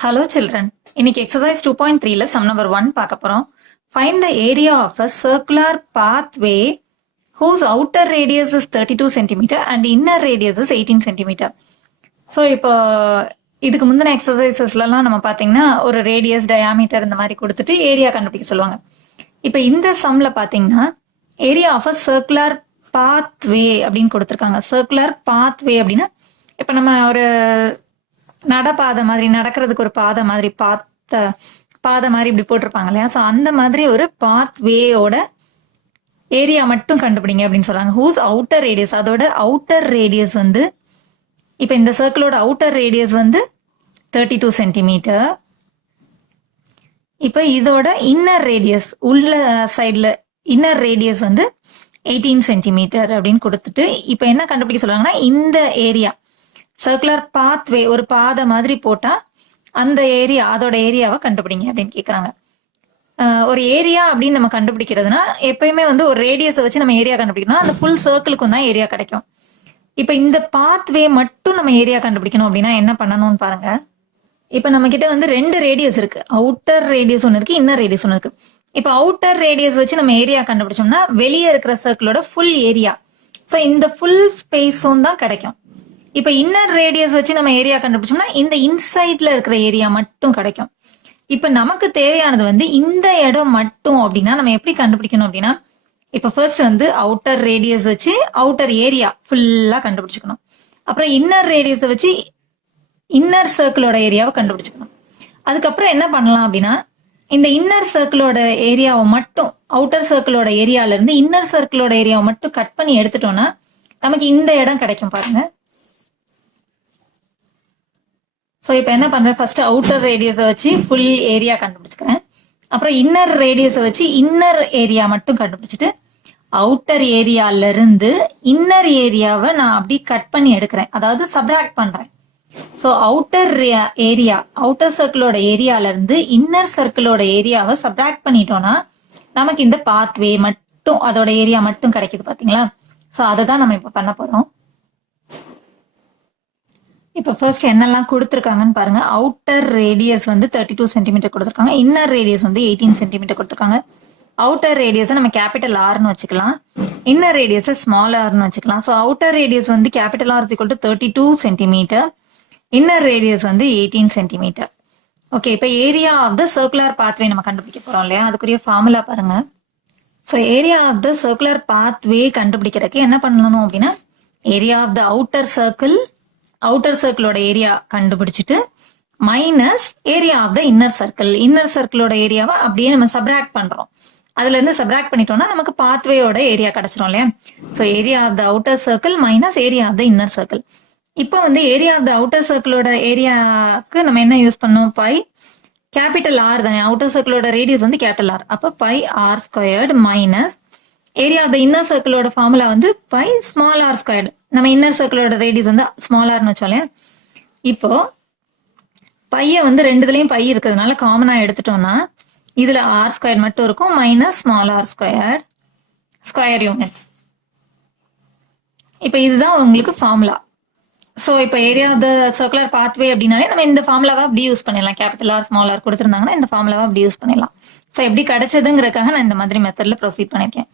Hello children. இன்னைக்கு exercise 2.3ல sum number 1 பார்க்க போறோம். Find the area of a circular pathway whose outer radius is 32 cm and inner radius is 18 cm. So இப்போ இதுக்கு முந்தின எக்ஸசைசஸ்லாம் நம்ம பார்த்தீங்கன்னா ஒரு ரேடியஸ் டயாமீட்டர் இந்த மாதிரி கொடுத்துட்டு ஏரியா கண்டுபிடிக்க சொல்லுவாங்க. இப்போ இந்த சம்ல பார்த்தீங்கன்னா area of a circular pathway அப்படின்னு கொடுத்துருக்காங்க. சர்க்குலர் பாத்வே அப்படின்னா இப்போ நம்ம ஒரு நடப்பாதை மாதிரி நடக்கிறதுக்கு ஒரு பாதை மாதிரி பாதை மாதிரி இப்படி போட்டிருப்பாங்க இல்லையா. ஸோ அந்த மாதிரி ஒரு பாத்வேயோட ஏரியா மட்டும் கண்டுபிடிங்க அப்படின்னு சொல்றாங்க. ஹூஸ் அவுட்டர் ரேடியஸ், அதோட அவுட்டர் ரேடியஸ் வந்து இப்போ இந்த சர்க்கிளோட அவுட்டர் ரேடியஸ் வந்து 32 சென்டிமீட்டர். இப்போ இதோட இன்னர் ரேடியஸ் உள்ள சைடில் இன்னர் ரேடியஸ் வந்து 18 சென்டிமீட்டர் அப்படின்னு கொடுத்துட்டு இப்போ என்ன கண்டுபிடிக்க சொல்றாங்கன்னா இந்த ஏரியா சர்க்குலர் பாத்வே ஒரு பாதை மாதிரி போட்டா அந்த ஏரியா அதோட ஏரியாவை கண்டுபிடிங்க அப்படின்னு கேட்குறாங்க. ஒரு ஏரியா அப்படின்னு நம்ம கண்டுபிடிக்கிறதுனா எப்பயுமே வந்து ஒரு ரேடியஸை வச்சு நம்ம ஏரியா கண்டுபிடிக்கணும். அந்த ஃபுல் சர்க்கிளுக்கும் தான் ஏரியா கிடைக்கும். இப்போ இந்த பாத்வே மட்டும் நம்ம ஏரியா கண்டுபிடிக்கணும் அப்படின்னா என்ன பண்ணணும்னு பாருங்க. இப்போ நம்ம கிட்ட வந்து 2 ரேடியஸ் இருக்கு. அவுட்டர் ரேடியஸ் ஒன்று இருக்கு, இன்னர் ரேடியஸ் ஒன்று இருக்கு. இப்போ அவுட்டர் ரேடியஸ் வச்சு நம்ம ஏரியா கண்டுபிடிச்சோம்னா வெளியே இருக்கிற சர்க்கிளோட ஃபுல் ஏரியா, ஸோ இந்த ஃபுல் ஸ்பேஸும் தான் கிடைக்கும். இப்போ இன்னர் ரேடியஸ் வச்சு நம்ம ஏரியா கண்டுபிடிச்சோம்னா இந்த இன்சைட்ல இருக்கிற ஏரியா மட்டும் கிடைக்கும். இப்போ நமக்கு தேவையானது வந்து இந்த இடம் மட்டும் அப்படின்னா நம்ம எப்படி கண்டுபிடிக்கணும் அப்படின்னா இப்போ ஃபர்ஸ்ட் வந்து அவுட்டர் ரேடியஸ் வச்சு அவுட்டர் ஏரியா ஃபுல்லா கண்டுபிடிச்சிக்கணும். அப்புறம் இன்னர் ரேடியஸை வச்சு இன்னர் சர்க்கிளோட ஏரியாவை கண்டுபிடிச்சிக்கணும். அதுக்கப்புறம் என்ன பண்ணலாம் அப்படின்னா இந்த இன்னர் சர்க்கிளோட ஏரியாவை மட்டும் அவுட்டர் சர்க்கிளோட ஏரியால இருந்து இன்னர் சர்க்கிளோட ஏரியாவை மட்டும் கட் பண்ணி எடுத்துட்டோம்னா நமக்கு இந்த இடம் கிடைக்கும் பாருங்க. ஸோ இப்போ என்ன பண்ணுறேன், ஃபர்ஸ்ட் அவுட்டர் ரேடியஸை வச்சு ஃபுல் ஏரியா கண்டுபிடிச்சிக்கிறேன். அப்புறம் இன்னர் ரேடியஸை வச்சு இன்னர் ஏரியா மட்டும் கண்டுபிடிச்சிட்டு அவுட்டர் ஏரியால இருந்து இன்னர் ஏரியாவை நான் அப்படி கட் பண்ணி எடுக்கிறேன், அதாவது சப்ராக்ட் பண்றேன். ஸோ அவுட்டர் ஏரியா அவுட்டர் சர்க்கிளோட ஏரியால இருந்து இன்னர் சர்க்கிளோட ஏரியாவை சப்ராக்ட் பண்ணிட்டோம்னா நமக்கு இந்த பாத்வே மட்டும் அதோட ஏரியா மட்டும் கிடைக்குது பாத்தீங்களா. ஸோ அதை தான் நம்ம இப்போ பண்ண போறோம். இப்போ ஃபர்ஸ்ட் என்னெல்லாம் கொடுத்துருக்காங்கன்னு பாருங்க. அவுட்டர் ரேடியஸ் வந்து 32 சென்டிமீட்டர் கொடுத்துருக்காங்க. இன்னர் ரேடியஸ் வந்து 18 சென்டிமீட்டர் கொடுத்துருக்காங்க. அவுட்டர் ரேடியஸை நம்ம கேபிட்டல் ஆர்னு வச்சுக்கலாம், இன்னர் ரேடியஸை ஸ்மால் ஆர்னு வச்சுக்கலாம். ஸோ அவுட்டர் ரேடியஸ் வந்து capital R equal to 32 centimetre, inner radius வந்து 18 சென்டிமீட்டர். ஓகே, இப்போ area of the circular pathway நம்ம கண்டுபிடிக்க போறோம் இல்லையா, அதுக்குரிய ஃபார்முலா பாருங்க. So area of the circular pathway கண்டுபிடிக்கிறதுக்கு என்ன பண்ணணும் அப்படின்னா ஏரியா ஆஃப் த அவுட்டர் சர்க்கிளோட ஏரியா கண்டுபிடிச்சிட்டு minus area of the inner சர்க்கிளோட ஏரியாவை அப்படியே நம்ம சப்ராக்ட் பண்றோம். அதுல இருந்து சப்ராக்ட் பண்ணிட்டோம்னா நமக்கு பாத்வேயோட ஏரியா கிடைச்சிரும் இல்லையா. So area of the outer circle minus area of the inner circle. இப்போ வந்து ஏரியா ஆஃப் த அவுட்டர் சர்க்கிளோட ஏரியாவுக்கு நம்ம என்ன யூஸ் பண்ணோம், பை கேபிட்டல் ஆர் தானே, அவுட்டர் சர்க்கிளோட ரேடியஸ் வந்து கேபிட்டல் ஆர், அப்போ pi R squared minus area of the inner சர்க்கிளோட ஃபார்முலா வந்து பை ஸ்மால் ஆர் ஸ்கொயர்டு. நம்ம இன்னர் சர்க்கிளோட ரேடியஸ் வந்து ஸ்மால் ஆர்னு வச்சோம். இப்போ பைய வந்து ரெண்டுதுலயும் பை இருக்கிறதுனால காமனா எடுத்துட்டோம்னா இதுல ஆர் ஸ்கொயர் மட்டும் இருக்கும் minus small R square units. இப்போ இதுதான் உங்களுக்கு ஃபார்முலா. ஸோ இப்போ area of the circular pathway அப்படின்னாலே நம்ம இந்த ஃபார்முலாவை அப்படி யூஸ் பண்ணிடலாம். கேபிட்டல் ஆர் ஸ்மால் ஆர் கொடுத்துருந்தாங்கன்னா இந்த ஃபார்முலாவை அப்படி யூஸ் பண்ணிடலாம். ஸோ எப்படி கிடைச்சதுங்கிறதுக்காக நான் இந்த மாதிரி மெத்தட்ல ப்ரொசீட் பண்ணிருக்கேன்.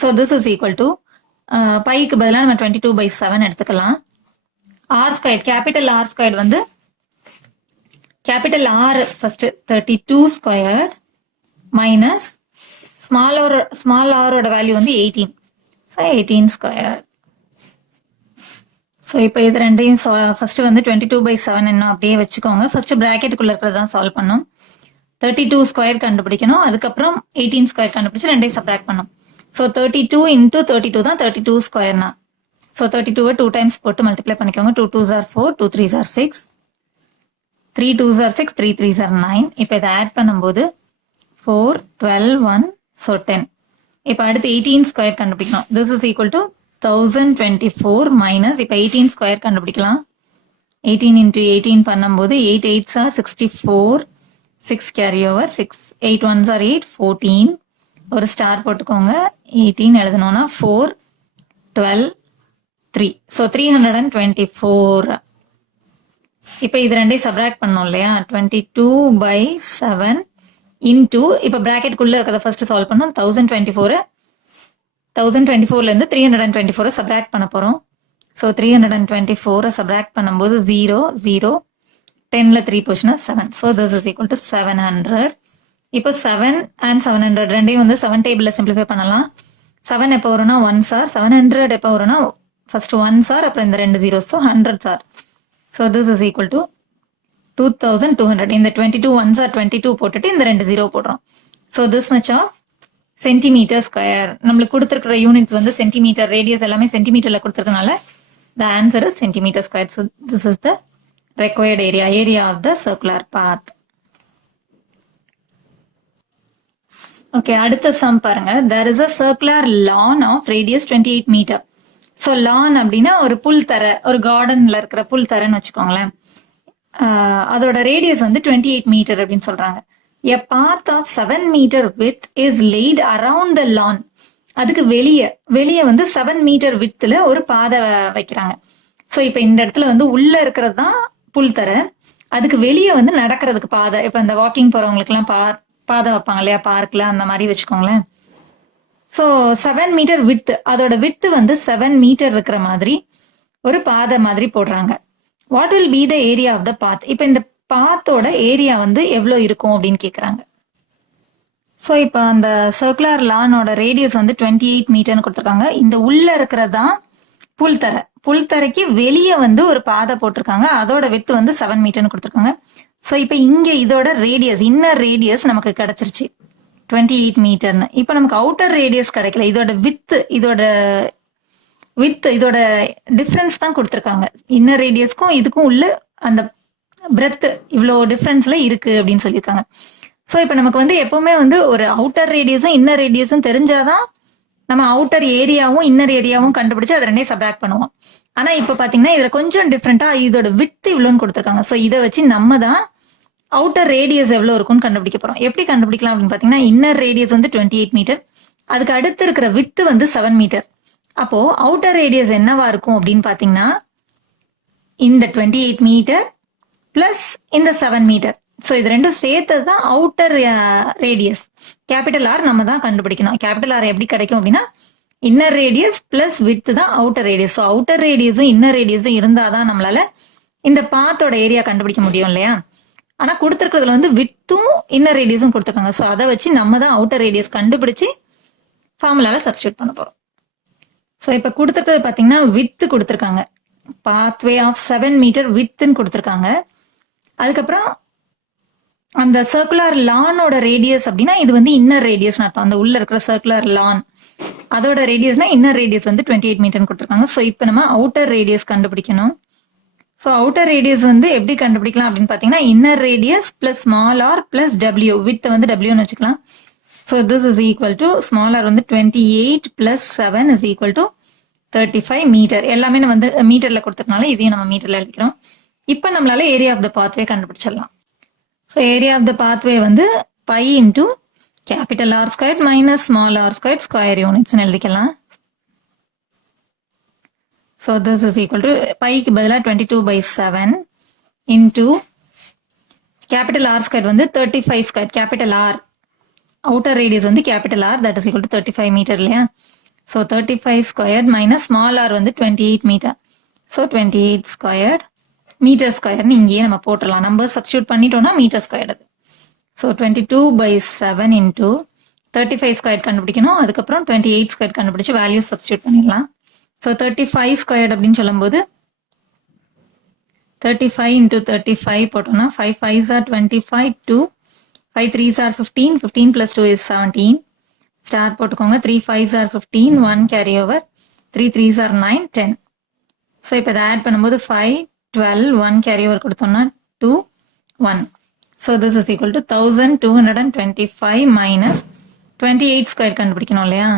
So this is equal to பைக்கு பதிலாக நம்ம 22/7 எடுத்துக்கலாம். R square capital R square வந்து capital R first 32 square minus small ஆரோட வேல்யூ வந்து 18, ஸோ 18 ஸ்கொயர். ஸோ இப்போ இது ரெண்டையும் ஃபர்ஸ்ட் வந்து 22/7 என்ன அப்படியே வச்சுக்கோங்க. ஃபர்ஸ்ட் பிராக்கெட்டுக்குள்ள இருக்கிறதான் சால்வ் பண்ணும். 32 ஸ்கொயர் கண்டுபிடிக்கணும், அதுக்கப்புறம் 18 ஸ்கொயர் கண்டுபிடிச்சு ரெண்டையும் சப்ராக்ட் பண்ணும். ஸோ 32 into 32 தான் 32 ஸ்கொயர்னா. ஸோ 32வை 2 டைம்ஸ் போட்டு மல்டிப்ளை பண்ணிக்கோங்க. 2 2s are 4, 2 3s are 6, 3 2s are 6, 3 3s are 9. இப்போ இதை ஆட் பண்ணும்போது 4 12 1, ஸோ 10. இப்போ அடுத்து 18 ஸ்கொயர் கண்டுபிடிக்கணும். This is equal to 1024 minus இப்போ 18 ஸ்கொயர் கண்டுபிடிக்கலாம். 18 into 18 பண்ணும்போது 8 8s are 64, 6 carry over, 6 8 1s are 8, 14. ஒரு ஸ்டார் போட்டுக்கோங்க. 18 எழுதணும்னா 4 12 3, ஸோ 324. இப்போ இது ரெண்டையும் சப்ராக்ட் பண்ணோம் இல்லையா, 22/7 இன்டூ, இப்போ ப்ராக்கெட்டுக்குள்ளே இருக்கிறத ஃபர்ஸ்ட் சால்வ் பண்ணோம். 1024லேருந்து 324 சப்ராக்ட் பண்ண போகிறோம். ஸோ 324 சப்ராக்ட் பண்ணும்போது 0 0, 10ல் 3 போச்சுன்னா 7. So this is equal to 700. இப்போ 7 அண்ட் 700 ரெண்டையும் வந்து 7 டேபிளில் சிம்பிளிஃபை பண்ணலாம். 7 எப்போ வரும்னா 1 சார், 700 எப்போ வரும்னா ஃபர்ஸ்ட் 1 சார், அப்புறம் இந்த 2 zeros, so 100 sir. So this is equal to 2200. இந்த 22 1s are 22 போட்டுட்டு இந்த 2 0 போடுறோம். So this much of centimetre square. நம்மளுக்கு கொடுத்துருக்கிற யூனிட்ஸ் வந்து சென்டிமீட்டர், ரேடியஸ் எல்லாமே சென்டிமீட்டரில் கொடுத்துருக்கனால the answer is centimeter squared. So this is the required area of the circular path. Okay, அடுத்த sum பாருங்க. There is a circular lawn of radius 28 meter. So lawn அப்படின்னா ஒரு புல் தர, ஒரு கார்டன்ல இருக்கிற புல் தரன்னு வச்சுக்கோங்களேன். அதோட ரேடியஸ் வந்து 28 மீட்டர் அப்படின்னு சொல்றாங்க. A path of 7 meter width is laid around the lawn. அதுக்கு வெளியே வந்து 7 மீட்டர் வித்துல ஒரு பாதை வைக்கிறாங்க. ஸோ இப்போ இந்த இடத்துல வந்து உள்ள இருக்கிறது தான் புல் தர, அதுக்கு வெளியே வந்து நடக்கிறதுக்கு பாதை. இப்போ இந்த வாக்கிங் போறவங்களுக்குலாம் பாதை வைப்பாங்க இல்லையா, பார்க்ல அந்த மாதிரி வச்சுக்கோங்களேன். ஸோ 7 மீட்டர் வித்து, அதோட வித்து வந்து 7 மீட்டர் இருக்கிற மாதிரி ஒரு பாதை மாதிரி போடுறாங்க. What will be the area of the path? இப்போ இந்த பாத்தோட ஏரியா வந்து எவ்வளோ இருக்கும் அப்படின்னு கேட்குறாங்க. ஸோ இப்போ அந்த சர்க்குலர் லானோட ரேடியஸ் வந்து 28 மீட்டர்னு கொடுத்துருக்காங்க. இந்த உள்ள இருக்கிறது தான் புல்தரைக்கு வெளியே வந்து ஒரு பாதை போட்டிருக்காங்க, அதோட வித்து வந்து 7 மீட்டர்னு கொடுத்துருக்காங்க. ஸோ இப்போ இங்கே இதோட ரேடியஸ், இன்னர் ரேடியஸ் நமக்கு கிடைச்சிருச்சு 28 மீட்டர்னு. இப்போ நமக்கு அவுட்டர் ரேடியஸ் கிடைக்கல, இதோட டிஃப்ரென்ஸ் தான் கொடுத்துருக்காங்க. இன்னர் ரேடியஸ்க்கும் இதுக்கும் உள்ள அந்த பிரெத் இவ்வளோ டிஃப்ரென்ஸ்ல இருக்கு அப்படின்னு சொல்லியிருக்காங்க. ஸோ இப்போ நமக்கு வந்து எப்பவுமே வந்து ஒரு அவுட்டர் ரேடியஸும் இன்னர் ரேடியஸும் தெரிஞ்சாதான் நம்ம அவுட்டர் ஏரியாவும் இன்னர் ஏரியாவும் கண்டுபிடிச்சு அதை ரெண்டையும் சப்ராக்ட் பண்ணுவோம். ஆனால் இப்போ பார்த்தீங்கன்னா இதில் கொஞ்சம் டிஃப்ரெண்ட்டாக இதோட வித்து இவ்வளோன்னு கொடுத்துருக்காங்க. ஸோ இதை வச்சு நம்ம தான் அவுட்டர் ரேடியஸ் எவ்வளோ இருக்கும்னு கண்டுபிடிக்க போகிறோம். எப்படி கண்டுபிடிக்கலாம் அப்படின்னு பார்த்தீங்கன்னா, இன்னர் ரேடியஸ் வந்து 28 மீட்டர், அதுக்கு அடுத்து இருக்கிற வித்து வந்து 7 மீட்டர். அப்போ அவுட்டர் ரேடியஸ் என்னவா இருக்கும் அப்படின்னு பார்த்தீங்கன்னா, இந்த 28 மீட்டர் பிளஸ் இந்த 7 மீட்டர். ஸோ இது ரெண்டும் சேர்த்தது தான் அவுட்டர் ரேடியஸ். கேபிட்டல் ஆர் நம்ம தான் கண்டுபிடிக்கணும். கேபிட்டல் ஆர் எப்படி கிடைக்கும் அப்படின்னா, இன்னர் ரேடியஸ் பிளஸ் வித்து தான் அவுட்டர் ரேடியஸ். ஸோ அவுட்டர் ரேடியஸும் இன்னர் ரேடியஸும் இருந்தாதான் நம்மளால இந்த பாத்தோட ஏரியா கண்டுபிடிக்க முடியும் இல்லையா. ஆனால் கொடுத்துருக்கிறதுல வந்து வித்தும் இன்னர் ரேடியஸும் கொடுத்துருக்காங்க. ஸோ அதை வச்சு நம்ம தான் அவுட்டர் ரேடியஸ் கண்டுபிடிச்சு ஃபார்முலால சப்ஸ்டியூட் பண்ண போகிறோம். ஸோ இப்போ கொடுத்துருக்கிறது பார்த்தீங்கன்னா வித்து கொடுத்துருக்காங்க, பாத்வே ஆஃப் 7 மீட்டர் வித்துன்னு கொடுத்துருக்காங்க. அதுக்கப்புறம் அந்த சர்க்குலர் லானோட ரேடியஸ் அப்படின்னா இது வந்து இன்னர் ரேடியஸ் அர்த்தம். அந்த உள்ள இருக்கிற சர்க்குலர் லான் அதோட ரேடியஸ்னா இன்னர் ரேடியஸ் வந்து 28 மீட்டர்னு கொடுத்துருக்காங்க. ஸோ இப்போ நம்ம அவுட்டர் ரேடியஸ் கண்டுபிடிக்கணும். ஸோ அவுட்டர் ரேடியஸ் வந்து எப்படி கண்டுபிடிக்கலாம் அப்படின்னு பார்த்தீங்கன்னா, inner radius plus small R plus W, width வந்து டபிள்யூன்னு வச்சுக்கலாம். So this is equal to small R வந்து 28 plus 7 is equal to 35 metre. எல்லாமே வந்து மீட்டர்ல கொடுத்துருக்கனால இதையும் நம்ம மீட்டர்ல எழுதிக்கிறோம். இப்போ நம்மளால ஏரியா ஆஃப் த பாத்வே கண்டுபிடிச்சிடலாம். So area of the pathway வந்து pi into capital R square minus small R square square யூனிட்ஸ்னு எழுதிக்கலாம். So this is equal to பைக்கு பதிலாக 22/7 இன்டூ கேபிட்டல் ஆர் ஸ்கொயர் வந்து 35 square, capital R outer radius வந்து capital R, that is equal to 35 metre இல்லையா. So 35 square minus small R வந்து 28 metre. So 28 square metre ஸ்கொயர்னு இங்கேயே நம்ம போட்டுடலாம். நம்பர் சப்ஸ்டியூட் பண்ணிட்டோம்னா மீட்டர் ஸ்கொயர் அது. ஸோ 22/7 இன்டூ 35 ஸ்கொயர் கண்டுபிடிக்கணும். அதுக்கப்புறம் 28 ஸ்கொயர் கண்டுபிடிச்சு வேல்யூ சப்ஸ்டியூட் பண்ணிடலாம். ஸோ 35 ஸ்கொயர் அப்படின்னு சொல்லும்போது 35 இன்டூ 35 போட்டோம்னா 5 5s are 25, 2 5 3s are 15, 15 plus 2 is 17. Star போட்டுக்கோங்க. 3 5s are 15, 1 carry over, 3 3s are 9, 10. So இப்போ இதை ஆட் பண்ணும்போது 5 12, 1 கேரி ஓவர் கொடுத்தோம்னா 2 1. So this is equal to 1225 minus 28 square கண்டுபிடிக்கணும் இல்லையா.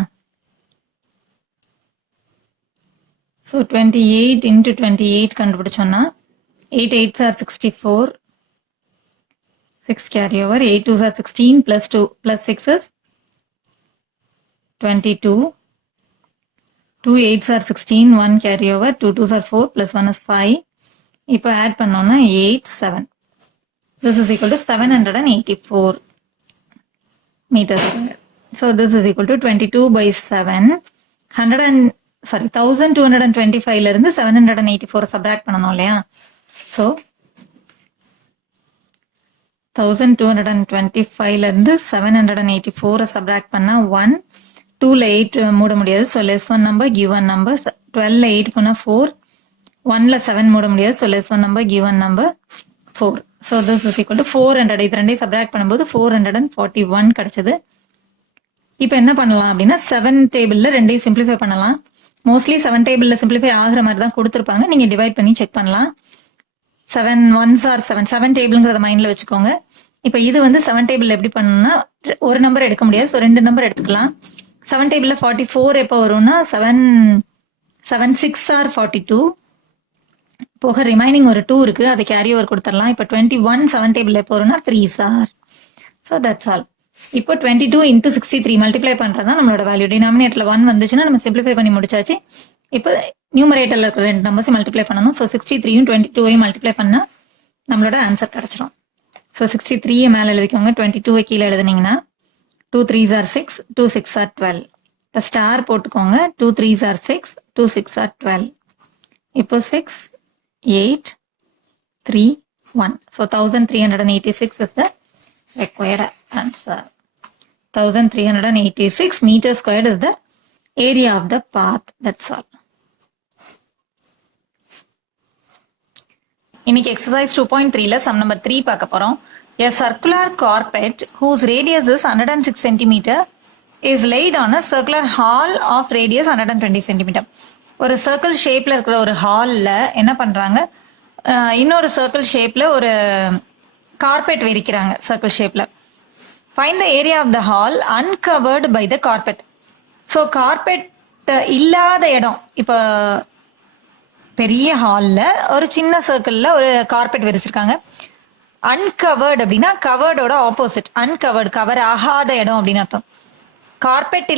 So 28 into 28 கண்டுபிடிச்சோன்னா 8 8s are 64, 6 carry over, 8 2s are 16 plus 2 plus 6 is 22, 2 8s are 16, 1 carry over, 2 2s are 4 plus 1 is 5, இப்போ add பண்ணோம்னா 8, 7. This is equal to 784 meters square. So this is equal to 22 by 7. 1225ல இருந்து 784 subtract பண்ணணும் இல்லையா? So 1225ல இருந்து 784 subtract பண்ணா 1, 2ல 8 மூட முடியாது. So less one number give one number. 12ல 8 பண்ணா 4, 1ல 7 மூட முடியாது. So less one number give one number 4. So this is equal to 400. இது ரெண்டையும் சப்ராக்ட் பண்ணும்போது 441 கிடைச்சது. இப்போ என்ன பண்ணலாம் அப்படின்னா 7 டேபிள்ல ரெண்டையும் சிம்பிளிஃபை பண்ணலாம். மோஸ்ட்லி 7 டேபிள்ல சிம்பிளிஃபை ஆகிற மாதிரி தான் கொடுத்துருப்பாங்க. நீங்க டிவைட் பண்ணி செக் பண்ணலாம். 7 1s are 7. 7 டேபிள்ங்கிறத மைண்ட்ல வச்சுக்கோங்க. இப்போ இது வந்து 7 டேபிள் எப்படி பண்ணணும்னா ஒரு நம்பர் எடுக்க முடியாது. ஸோ 2 நம்பர் எடுத்துக்கலாம். 7 டேபிள்ல 44 எப்போ வரும்னா 7 6 are 42. போக ரிமைனிங் ஒரு 2 இருக்கு. அதை கேரி ஓவர் கொடுத்துடலாம். இப்போ 21 7 டேபிள் எப்போ வரும்னா 3s are. So that's all. இப்போ 22 into 63 மல்டிப்ளை பண்றது தான் நம்மளோட வேல்யூ. டினாமினேட்டர்ல 1 வந்துச்சுன்னா நம்ம சிம்பிளிஃபை பண்ணி முடிச்சாச்சு. இப்போ நியூமரேட்டர்ல இருக்கிற 2 நம்பர்ஸ் மல்டிப்ளை பண்ணணும். ஸோ 63யும் 22யும் மல்டிப்ளை பண்ணா நம்மளோட ஆன்சர் கிடைச்சிடும். ஸோ 63 மேலே எழுதிக்கோங்க. 22 கீழே எழுதுனீங்கன்னா 2 3s are 6, 2 6 are 12. இப்போ ஸ்டார் போட்டுக்கோங்க. 2 3s are 6, 2 6 are 12. இப்போ 6 8 3 1. So 1386 is the required answer. 1386 meters squared is the area of the path. That's all. இன்னைக்கு exercise 2.3ல sum number 3 பார்க்க போறோம். A circular carpet whose radius is 106 cm is laid on a circular hall of radius 120 cm. ஒரு circle ஷேப்ல இருக்கிற ஒரு ஹால்ல என்ன பண்றாங்க, இன்னொரு சர்க்கிள் ஷேப்ல ஒரு கார்பெட் விரிக்கிறாங்க. சர்க்கிள் ஷேப்ல find the area of the hall uncovered by the carpet. So carpet இல்லாத இடம், இப்போ பெரிய ஹாலில் ஒரு சின்ன சர்க்கிளில் ஒரு கார்பெட் விரிச்சிருக்காங்க. அன்கவர்டு அப்படின்னா கவர்டோட ஆப்போசிட். அன்கவர்டு கவர் ஆகாத இடம் அப்படின்னு அர்த்தம். கார்பெட்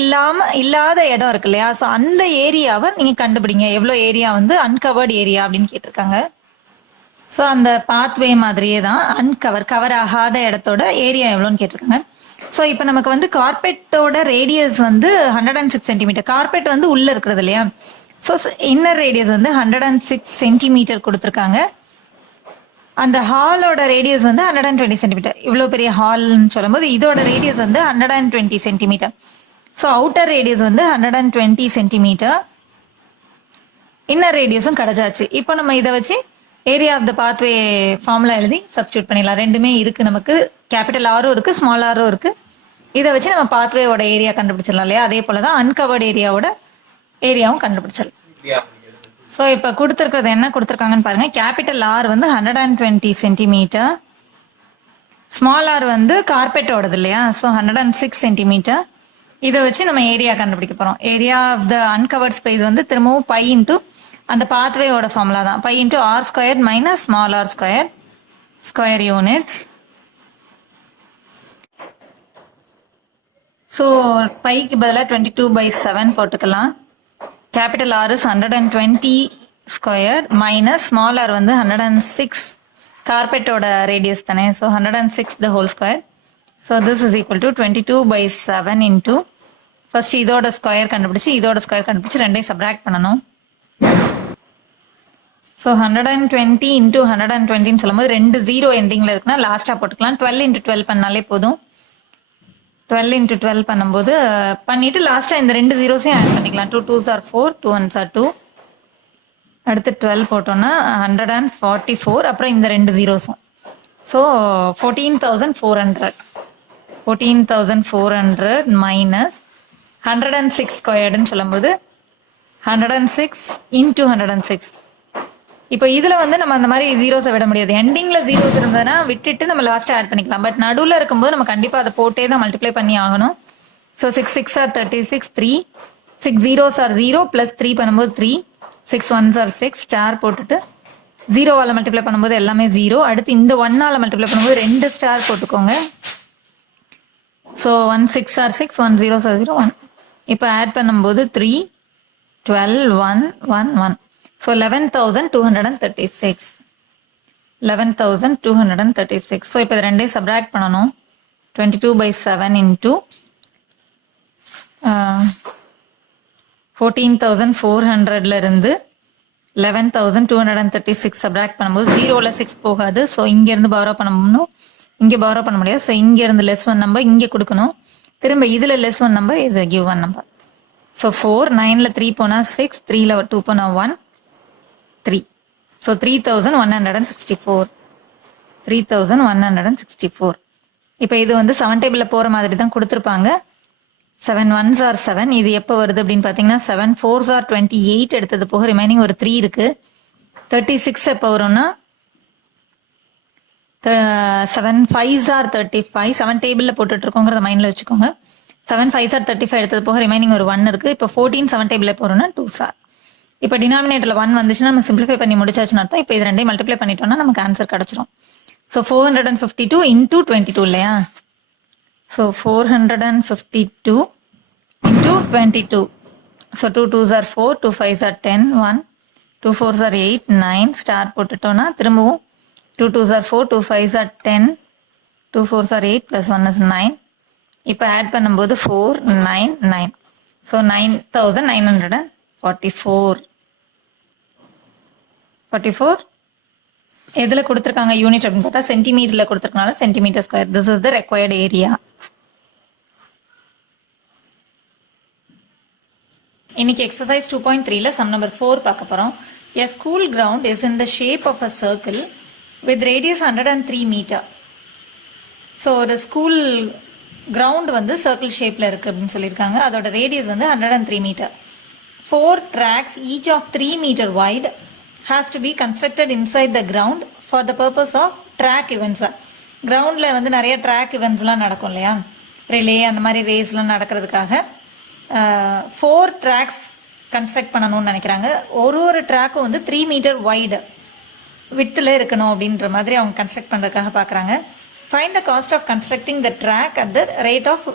இல்லாத இடம் இருக்கு இல்லையா? ஸோ அந்த ஏரியாவை நீங்கள் கண்டுபிடிங்க. எவ்வளோ ஏரியா வந்து அன்கவர்டு ஏரியா அப்படின்னு கேட்டிருக்காங்க. ஸோ அந்த பாத்வே மாதிரியே தான் கவர் ஆகாத இடத்தோட ஏரியா எவ்வளோன்னு கேட்டிருக்காங்க. ஸோ இப்போ நமக்கு வந்து கார்பெட்டோட ரேடியஸ் வந்து 106 சென்டிமீட்டர். கார்பெட் வந்து உள்ள இருக்கிறது இல்லையா? ஸோ இன்னர் ரேடியஸ் வந்து 106 சென்டிமீட்டர் கொடுத்துருக்காங்க. அந்த ஹாலோட ரேடியஸ் வந்து 120 சென்டிமீட்டர். இவ்வளோ பெரிய ஹால்னு சொல்லும்போது இதோட ரேடியஸ் வந்து 120 சென்டிமீட்டர். ஸோ அவுட்டர் ரேடியஸ் வந்து 120 சென்டிமீட்டர். இன்னர் ரேடியஸும் கிடைச்சாச்சு. இப்போ நம்ம இதை வச்சு area of the pathway formula எழுதி சப்ஸ்டியூட் பண்ணிடலாம். ரெண்டுமே இருக்கு நமக்கு. கேபிட்டல் ஆரும் இருக்கு, ஸ்மால் ஆரும் இருக்கு. இதை வச்சு நம்ம பாத்வேயோட ஏரியா கண்டுபிடிச்சிடலாம் இல்லையா? அதே போல தான் அன்கவர்டு ஏரியாவோட ஏரியாவும் கண்டுபிடிச்சிடலாம். ஸோ இப்போ கொடுத்துருக்கிறது என்ன கொடுத்துருக்காங்கன்னு பாருங்க. கேபிட்டல் ஆர் வந்து 120 சென்டிமீட்டர், ஸ்மால் ஆர் வந்து கார்பெட்டோடது இல்லையா? So 106 centimetre. இதை வச்சு நம்ம ஏரியா கண்டுபிடிக்க போறோம். Area of the uncovered space வந்து திரும்பவும் பை இன்டூ அந்த பாத்வேயோட ஃபார்முலா தான். Pi into R square minus small R square, square units. So பைக்கு பதிலாக 22/7 போட்டுக்கலாம். Capital R is 120 square minus small R வந்து 106 கார்பெட்டோட ரேடியஸ் தானே. So 106 the whole square. So this is equal to 22/7 into first இதோட ஸ்கொயர் கண்டுபிடிச்சி இதோட ஸ்கொயர் கண்டுபிடிச்சி ரெண்டையும் சப்ராக்ட் பண்ணணும். ஸோ 120 இன்டூ 120ன்னு சொல்லும்போது 2 0 எண்டிங்கில் இருக்குன்னா லாஸ்ட்டாக போட்டுக்கலாம். 12 into 12 பண்ணாலே போதும். 12 into 12 பண்ணும்போது பண்ணிட்டு லாஸ்ட்டாக இந்த 2 zeros-ஐயும் ஆட் பண்ணிக்கலாம். 2 2s are 4, 2 1s are 2. அடுத்து 12 போட்டோம்னா 144. அப்புறம் இந்த 2 zeros-உம். ஸோ 14,400. 14,400 மைனஸ் 106 ஸ்கொயர்டுன்னு சொல்லும்போது 106 into 106. இப்போ இதில் வந்து நம்ம அந்த மாதிரி ஜீரோஸை விட முடியாது. எண்டிங்கில் ஜீரோஸ் இருந்ததுன்னா விட்டுட்டு நம்ம லாஸ்ட்டாக ஆட் பண்ணிக்கலாம். பட் நடுவில் இருக்கும்போது நம்ம கண்டிப்பாக அதை போட்டே தான் மல்டிப்ளை பண்ணி ஆகணும். So 6 6 are 36, 3 6 zeros are 0 plus 3 பண்ணும்போது 3 6 1s are 6 ஸ்டார் போட்டுட்டு 0வால் மல்டிப்ளை பண்ணும்போது எல்லாமே 0. அடுத்து இந்த 1ஆல் மல்டிப்ளை பண்ணும்போது 2 ஸ்டார் போட்டுக்கோங்க. So 1 6 are 6, 1 zeros are 0 1. இப்போ ஆட் பண்ணும்போது 3 12 1 1 1. ஸோ 11,236. 11,236. ஸோ இப்போ இது ரெண்டையும் சப்ராக்ட் பண்ணணும். 22/7 இன்ட்டு 14,400 இருந்து 11,236 சப்ராக்ட் பண்ணும்போது 0ல 6 போகாது. ஸோ இங்கேருந்து பாரோ பண்ணணும், இங்கே பாரோ பண்ண முடியாது. ஸோ இங்கேருந்து -1 நம்பர் இங்கே கொடுக்கணும். திரும்ப இதில் -1 நம்பர், இது given நம்பர். ஸோ 4, 9ல் 3 போனால் 6, 3ல் 2 போனால் 1, 3. ஸோ 3,164. 3,164. இப்போ இது வந்து 7 டேபிளில் போகிற மாதிரி தான் கொடுத்துருப்பாங்க. 7 1s are 7. இது எப்போ வருது அப்படின்னு பார்த்தீங்கன்னா 7 4s are 28 எடுத்தது போக ரிமைனிங் ஒரு 3 இருக்கு. 36 எப்போ வரும்னா 7 5s are 35. 7 டேபிளில் போட்டுட்டு இருக்கோங்கிறத மைண்டில் வச்சுக்கோங்க. 7 5s are 35 எடுத்தது போக ரிமைனிங் ஒரு 1 இருக்கு. இப்போ 14 7 டேபிளில் போகிறோம்னா 2s are. இப்போ டினாமினேட்டரில் 1 வந்துச்சுன்னா நம்ம சிம்பிளிஃபை பண்ணி முடிச்சாச்சுன்னு அர்த்தம். இப்போ இது ரெண்டையும் மல்டிப்ளை பண்ணிட்டோம்னா நமக்கு ஆன்சர் கிடச்சிரும். ஸோ 452 இன்டூ 22 இல்லையா? So 452 into 22. So 2 2s are 4, 2 5s are 10, 1, 2 4s are 8, 9. Star போட்டுட்டோம்னா திரும்பவும் 2 2s are 4, 2 5s are 10, 2 4s are 8 plus 1 is 9. இப்போ ஆட் பண்ணும்போது 4 9 9. ஸோ 9,944. 44 எதில் கொடுத்துருக்காங்க யூனிட் அப்படின்னு பார்த்தா சென்டிமீட்டரில் கொடுத்துருக்கனால centimetre square. This is the required area. இன்னைக்கு எக்ஸசைஸ் 2.3ல சம் நம்பர் 4 பார்க்க போறோம். A school ground is in the shape of a circle with radius 103 meter. So ஒரு ஸ்கூல் கிரவுண்ட் வந்து சர்க்கிள் ஷேப்ல இருக்கு அப்படின்னு சொல்லியிருக்காங்க. அதோட ரேடியஸ் வந்து 103 metre. 4 tracks each of 3 meter wide has to be constructed inside the ground for the purpose of track events. கிரவுண்ட்ல வந்து நிறைய ட்ராக் இவெண்ட்ஸ்லாம் நடக்கும் இல்லையா, ரிலே அந்த மாதிரி ரேஸ்லாம் நடக்கிறதுக்காக 4 tracks கன்ஸ்ட்ரக்ட் பண்ணணும்னு நினைக்கிறாங்க. ஒரு ட்ராக்கும் வந்து 3 மீட்டர் வைடு வித்தில் இருக்கணும் அப்படின்ற மாதிரி அவங்க கன்ஸ்ட்ரக்ட் பண்ணுறதுக்காக பார்க்குறாங்க. Find the cost of constructing the track at the rate of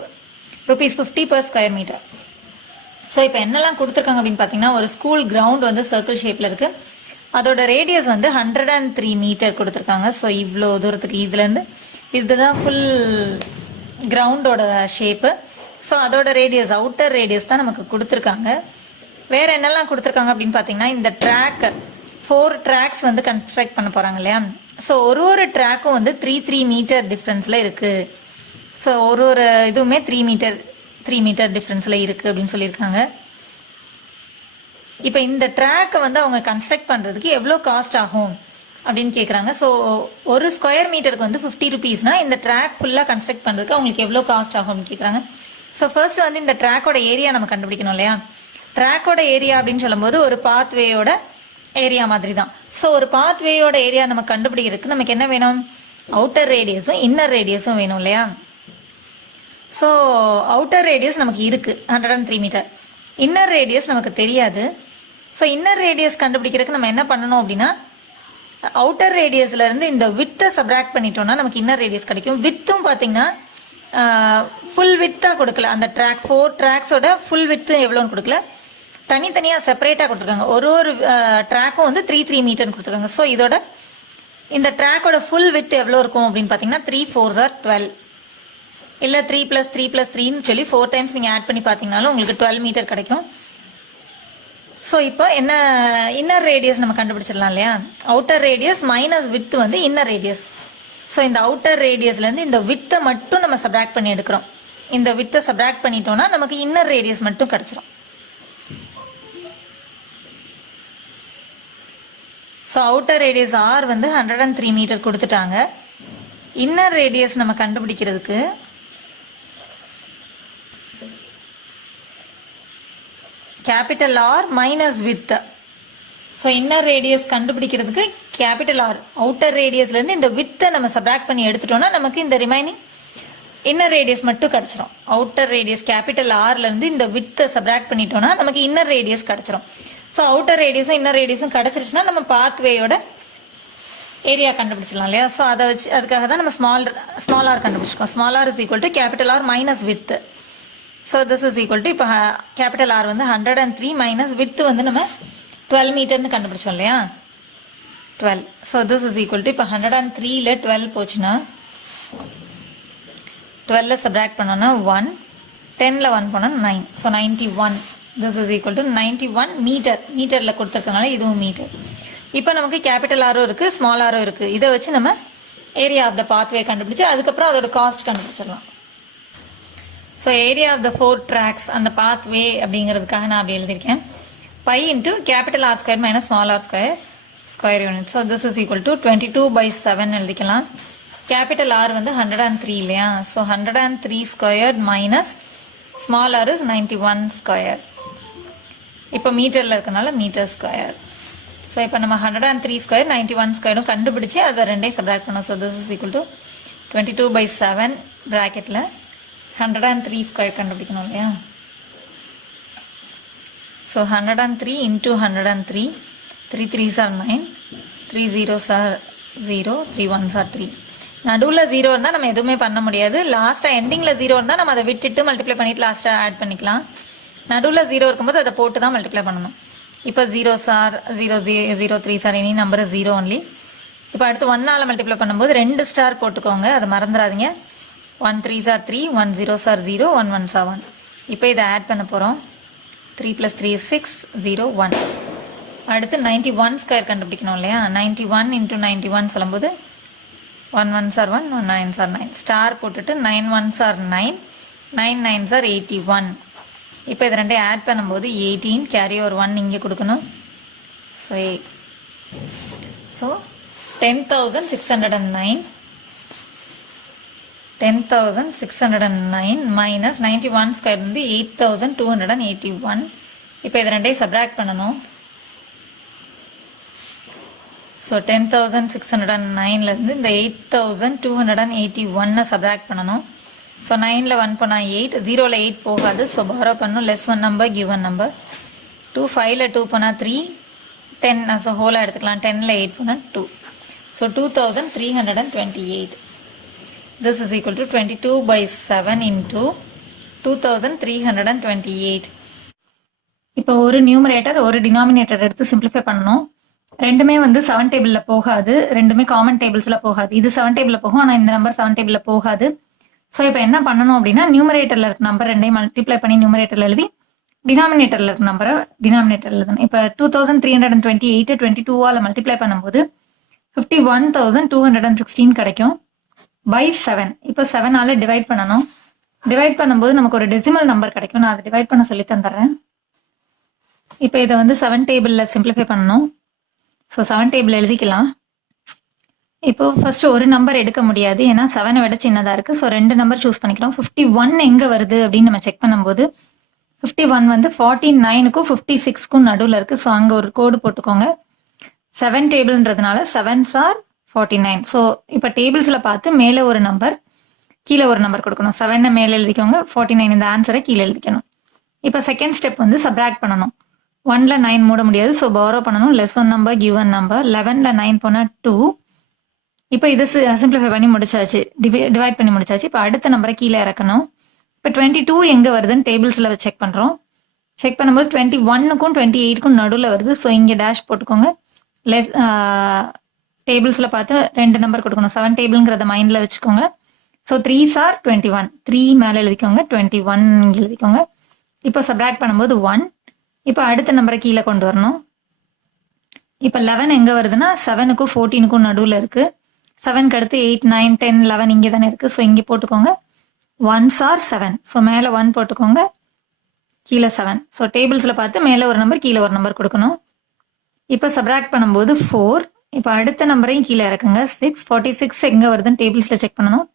₹50 per square meter. So இப்போ என்னெல்லாம் கொடுத்துருக்காங்க அப்படின்னு பார்த்தீங்கன்னா, ஒரு ஸ்கூல் கிரவுண்ட் வந்து சர்க்கிள் ஷேப்பில் இருக்குது. அதோட ரேடியஸ் வந்து 103 மீட்டர் கொடுத்துருக்காங்க. ஸோ இவ்வளோ தூரத்துக்கு இதுலேருந்து இதுதான் ஃபுல் கிரவுண்டோட ஷேப்பு. ஸோ அதோட ரேடியஸ் அவுட்டர் ரேடியஸ் தான் நமக்கு கொடுத்துருக்காங்க. வேற என்னெல்லாம் கொடுத்துருக்காங்க அப்படின்னு பார்த்தீங்கன்னா, இந்த ட்ராக் 4 tracks வந்து கன்ஸ்ட்ரக்ட் பண்ண போகிறாங்க இல்லையா. ஸோ ஒரு ட்ராக்கும் வந்து 3 மீட்டர் டிஃப்ரென்ஸில் இருக்குது. ஸோ ஒரு இதுவுமே 3 மீட்டர் டிஃப்ரென்ஸில் இருக்குது அப்படின்னு சொல்லியிருக்காங்க. இப்போ இந்த ட்ராக்கை வந்து அவங்க கன்ஸ்ட்ரக்ட் பண்ணுறதுக்கு எவ்வளோ காஸ்ட் ஆகும் அப்படின்னு கேட்குறாங்க. ஸோ ஒரு ஸ்கொயர் மீட்டருக்கு வந்து ₹50. இந்த ட்ராக் ஃபுல்லாக கன்ஸ்ட்ரக்ட் பண்ணுறதுக்கு அவங்களுக்கு எவ்வளோ காஸ்ட் ஆகும் அப்படின்னு கேட்குறாங்க. ஸோ ஃபர்ஸ்ட் வந்து இந்த ட்ராக்கோட ஏரியா நம்ம கண்டுபிடிக்கணும் இல்லையா. ட்ராக்கோட ஏரியா அப்படின்னு சொல்லும்போது ஒரு பாத்வேயோட ஏரியா மாதிரி தான். ஸோ ஒரு பாத்வேயோட ஏரியா நம்ம கண்டுபிடிக்கிறதுக்கு நமக்கு என்ன வேணும், அவுட்டர் ரேடியஸும் இன்னர் ரேடியஸும் வேணும் இல்லையா. ஸோ அவுட்டர் ரேடியஸ் நமக்கு இருக்குது 103 மீட்டர். இன்னர் ரேடியஸ் நமக்கு தெரியாது. ஸோ இன்னர் ரேடியஸ் கண்டுபிடிக்கிறதுக்கு நம்ம என்ன பண்ணணும் அப்படின்னா, அவுட்டர் ரேடியஸ்லேருந்து இந்த வித்தை சப்ராக்ட் பண்ணிட்டோம்னா நமக்கு இன்னர் ரேடியஸ் கிடைக்கும். வித்தும் பார்த்தீங்கன்னா ஃபுல் வித்தாக கொடுக்கல. அந்த ட்ராக் 4 ட்ராக்ஸோட ஃபுல் வித்து எவ்வளோன்னு கொடுக்கல, தனித்தனியாக செப்பரேட்டாக கொடுத்துருக்காங்க. ஒரு ட்ராக்கும் வந்து 3 மீட்டர்னு கொடுத்துருக்காங்க. ஸோ இதோட இந்த ட்ராக்கோட ஃபுல் வித் எவ்வளோ இருக்கும் அப்படின்னு பார்த்தீங்கன்னா 3 4s are 12. இல்லை 3 + 3 + 3ன்னு சொல்லி 4 டைம்ஸ் நீங்கள் ஆட் பண்ணி பார்த்தீங்கனாலும் உங்களுக்கு 12 மீட்டர் கிடைக்கும். ஸோ இப்போ என்ன இன்னர் ரேடியஸ் நம்ம கண்டுபிடிச்சிடலாம் இல்லையா. அவுட்டர் ரேடியஸ் மைனஸ் வித் வந்து இன்னர் ரேடியஸ். ஸோ இந்த அவுட்டர் ரேடியஸ்லேருந்து இந்த வித்தை மட்டும் நம்ம சப்ராக்ட் பண்ணி எடுக்கிறோம். இந்த வித்தை சப்ராக்ட் பண்ணிட்டோம்னா நமக்கு இன்னர் ரேடியஸ் மட்டும் கிடச்சிரும். ஸோ அவுட்டர் ரேடியஸ் ஆர் வந்து 103 மீட்டர் கொடுத்துட்டாங்க. இன்னர் ரேடியஸ் நம்ம கண்டுபிடிக்கிறதுக்கு capital R minus width. So inner radius கண்டுபிடிக்கிறதுக்கு கேபிட்டல் ஆர், அவுட்டர் ரேடியஸ்லேருந்து இந்த வித்தை நம்ம சப்ராக்ட் பண்ணி எடுத்துட்டோம்னா நமக்கு இந்த ரிமைனிங் இன்னர் ரேடியஸ் மட்டும் கிடச்சிரும். அவுட்டர் ரேடியஸ் கேபிட்டல் ஆர்லேருந்து இந்த வித்தை சப்ராக்ட் பண்ணிட்டோம்னா நமக்கு இன்னர் ரேடியஸ் கிடச்சிரும். ஸோ அவுட்டர் ரேடியஸும் இன்னர் ரேடியஸும் கிடச்சிருச்சுன்னா நம்ம பாத்வேயோட ஏரியா கண்டுபிடிச்சிடலாம் இல்லையா. ஸோ அதை வச்சு அதுக்காக தான் நம்ம ஸ்மால் ஆர் கண்டுபிடிச்சிருக்கோம். Small R is equal to capital R minus width. So this is equal to இப்போ கேபிட்டல் ஆர் வந்து 103 மைனஸ் வித் வந்து நம்ம 12 மீட்டர்னு கண்டுபிடிச்சோம் இல்லையா. 12. So this is equal to இப்போ 103ல 12 போச்சுன்னா 12ல subtract பண்ணோம்னா 1, 10ல 1 போனா 9. So 91. This is equal to 91 metre. மீட்டரில் கொடுத்துருக்கனால இதுவும் மீட்டர். இப்போ நமக்கு கேபிட்டல் ஆரும் இருக்கு, ஸ்மால் ஆரும் இருக்கு. இதை வச்சு நம்ம ஏரியா ஆஃப் த பாத்வே கண்டுபிடிச்சு அதுக்கப்புறம் அதோட காஸ்ட் கண்டுபிடிச்சிடலாம். So area of the 4 tracks அந்த பாத்வே அப்படிங்கிறதுக்காக நான் அப்படி எழுதியிருக்கேன். Pi into capital R square minus small R square square unit. So this is equal to 22/7 எழுதிக்கலாம். கேபிட்டல் ஆர் வந்து 103 இல்லையா? So 103 square minus small R is 91 square. இப்போ மீட்டரில் இருக்கனால மீட்டர் ஸ்கொயர். ஸோ இப்போ நம்ம 103 ஸ்கொயர் 91 ஸ்கொயரும் கண்டுபிடிச்சி அதை ரெண்டையும் சப்ராக்ட் பண்ணோம். So this is equal to 22/7 ப்ராக்கெட்டில் 103 ஸ்கொயர் கண்டுபிடிக்கணும் இல்லையா? So 103 into 103, 3 3s are 9, 3 zeros are 0, 3 1s are 3. நடுவில் 0 இருந்தால் நம்ம எதுவுமே பண்ண முடியாது. லாஸ்ட்டாக எண்டிங்கில் 0 இருந்தால் நம்ம அதை விட்டுட்டு மல்டிப்ளை பண்ணிவிட்டு லாஸ்ட்டாக ஆட் பண்ணிக்கலாம். நடுவில் 0 இருக்கும்போது அதை போட்டு தான் மல்டிப்ளை பண்ணணும். இப்போ 0s are 0, 0 3s are any number 0 only. இப்போ அடுத்து 1ஆல் மல்டிப்ளை பண்ணும்போது 2 ஸ்டார் போட்டுக்கோங்க, அதை மறந்துடாதீங்க. 1 3s are 3, 1 zeros are 0, 1 1s are 1. இப்போ இதை ஆட் பண்ண போகிறோம். 3 + 3 is 6, 0 1. அடுத்து 91 ஸ்கொயர் கண்டுபிடிக்கணும் இல்லையா? 91 இன்ட்டு 91 சொல்லும்போது 1 1s are 1, 1 9s are 9. Star போட்டுட்டு 9 1s are 9, 9 9s are 81. இப்போ இது ரெண்டையும் ஆட் பண்ணும்போது 18, கேரி ஒரு 1 இங்கே கொடுக்கணும். ஸோ 8. ஸோ 10,609, 10,609 மைனஸ் 91 ஸ்கொயர் வந்து 8,281. இப்போ இது ரெண்டையும் சப்ராக்ட் பண்ணணும். ஸோ 10,609லேருந்து இந்த 8,281 சப்ராக்ட் பண்ணணும். ஸோ 9ல் 1 போனால் 8, 0ல் 8 போகாது. ஸோ பாரோ பண்ணணும். Less 1 number give 1 number. 2 5ல் 2 போனால் 3, 10 ஸோ ஹோலாக எடுத்துக்கலாம். 10ல் 8 போனால் 2. So 2,328. This is equal to 22/7 into 2,328. இப்போ ஒரு நியூமரேட்டர் ஒரு டினாமினேட்டர் எடுத்து சிம்பிளிஃபை பண்ணணும். ரெண்டுமே வந்து 7 டேபிளில் போகாது, ரெண்டுமே காமன் டேபிள்ஸில் போகாது. இது 7 டேபிளில் போகும், ஆனால் இந்த நம்பர் 7 டேபிளில் போகாது. ஸோ இப்போ என்ன பண்ணணும் அப்படின்னா நியூமரேட்டரில் இருக்க நம்பர் ரெண்டையும் மல்டிப்ளை பண்ணி நியூமரேட்டரில் எழுதி டினாமினேட்டரில் இருக்க நம்பரை டினாமினேட்டர் எழுதணும். இப்போ 2,328 22ஆல் மல்டிப்ளை பண்ணும்போது 51,216 கிடைக்கும். பை 7. இப்போ 7ஆல் டிவைட் பண்ணணும். டிவைட் பண்ணும்போது நமக்கு ஒரு டெசிமல் நம்பர் கிடைக்கும். நான் அதை டிவைட் பண்ண சொல்லி தந்துடுறேன். இப்போ இதை வந்து 7 டேபிளில் சிம்பிளிஃபை பண்ணணும். ஸோ 7 டேபிள் எழுதிக்கலாம். இப்போ ஃபர்ஸ்ட் ஒரு நம்பர் எடுக்க முடியாது, ஏன்னா 7 விட சின்னதாக இருக்குது. ஸோ 2 நம்பர் சூஸ் பண்ணிக்கிறோம். 51 எங்கே வருது அப்படின்னு நம்ம செக் பண்ணும்போது 51 வந்து 49க்கும் 56க்கும் நடுவில் இருக்குது. ஸோ அங்கே ஒரு கோடு போட்டுக்கோங்க. 7 டேபிள்ன்றதுனால 7s are 49. ஸோ இப்போ டேபிள்ஸில் பார்த்து மேலே ஒரு நம்பர் கீழே ஒரு நம்பர் கொடுக்கணும். 7 மேலே எழுதிக்கோங்க, 49 இந்த ஆன்சரை கீழே எழுதிக்கணும். இப்போ செகண்ட் ஸ்டெப் வந்து சப்ராக்ட் பண்ணணும். 1ல் 9 மூட முடியாது. ஸோ பாரோ பண்ணணும். Less 1 number give 1 number. 11ல் 9 போனால் 2. இப்போ இது சிம்பிளிஃபை பண்ணி முடிச்சாச்சு, டிவைட் பண்ணி முடிச்சாச்சு. இப்போ அடுத்த நம்பரை கீழே இறக்கணும். இப்போ 22 எங்கே வருதுன்னு டேபிள்ஸில் செக் பண்ணுறோம். செக் பண்ணும்போது 21க்கும் 28க்கும் நடுவில் வருது. ஸோ இங்கே டேஷ் போட்டுக்கோங்க. லெஸ் டேபிள்ஸில் பார்த்து 2 நம்பர் கொடுக்கணும். 7 டேபிள்ங்கிறத மைண்டில் வச்சுக்கோங்க. ஸோ 3s are 21, 3 மேலே எழுதிக்கோங்க, 21 இங்கே எழுதிக்கோங்க. இப்போ சப்ராக்ட் பண்ணும்போது 1. இப்போ அடுத்த நம்பரை கீழே கொண்டு வரணும். இப்போ 11 எங்கே வருதுன்னா 7க்கும் 14க்கும் நடுவில் இருக்குது. 7க்கு அடுத்து 8 9 10 11 இங்கே தானே இருக்குது. ஸோ இங்கே போட்டுக்கோங்க. 1s are 7. ஸோ மேலே 1 போட்டுக்கோங்க, கீழே 7. ஸோ டேபிள்ஸில் பார்த்து மேலே ஒரு நம்பர் கீழே ஒரு நம்பர் கொடுக்கணும். இப்போ சப்ராக்ட் பண்ணும்போது 4. இப்போ அடுத்த நம்பரையும் கீழே இறக்குங்க. 6. 46 எங்கே வருதுன்னு டேபிள்ஸில் செக் பண்ணணும்.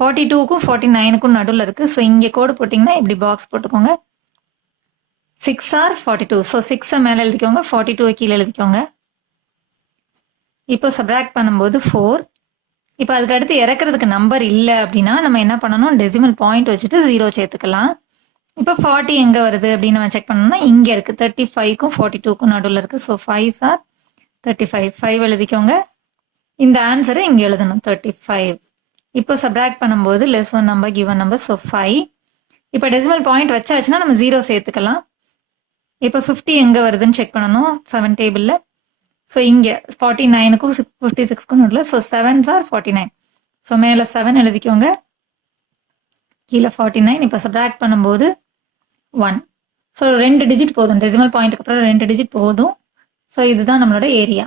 42க்கும் 49க்கும் நடுவில் இருக்குது. ஸோ இங்கே கோடு போட்டிங்கன்னா இப்படி பாக்ஸ் போட்டுக்கோங்க. 6 are 42. ஸோ 6 மேலே எழுதிக்கோங்க, 42 கீழே எழுதிக்கோங்க. இப்போ சப்ராக்ட் பண்ணும்போது 4. இப்போ அதுக்கு அடுத்து இறக்குறதுக்கு நம்பர் இல்லை அப்படின்னா நம்ம என்ன பண்ணணும், டெசிமல் பாயிண்ட் வச்சுட்டு 0 சேர்த்துக்கலாம். இப்போ 40 எங்கே வருது அப்படின்னு நம்ம செக் பண்ணோம்னா இங்கே இருக்குது. 35க்கும் 42க்கும் நடுவில் இருக்குது. So 5s are 35. 5 எழுதிக்கோங்க. இந்த ஆன்சரை இங்கே எழுதணும், 35. இப்போ சப்ராக்ட் பண்ணும்போது less 1 number give 1 number. So 5. இப்போ டெசிமல் பாயிண்ட் வச்சாச்சுன்னா நம்ம 0 சேர்த்துக்கலாம். இப்போ 50 எங்கே வருதுன்னு செக் பண்ணணும். 7 டேபிளில் ஸோ இங்கே 49க்கும் 56க்கும் நடுவில். So 7s are 49. ஸோ மேலே 7 எழுதிக்கோங்க, கீழே 49. இப்போ சப்ராக்ட் பண்ணும்போது 1. ஸோ 2 டிஜிட் போதும், டெசிமல் பாயிண்ட்டுக்கு அப்புறம் 2 டிஜிட் போதும். ஸோ இதுதான் நம்மளோட ஏரியா.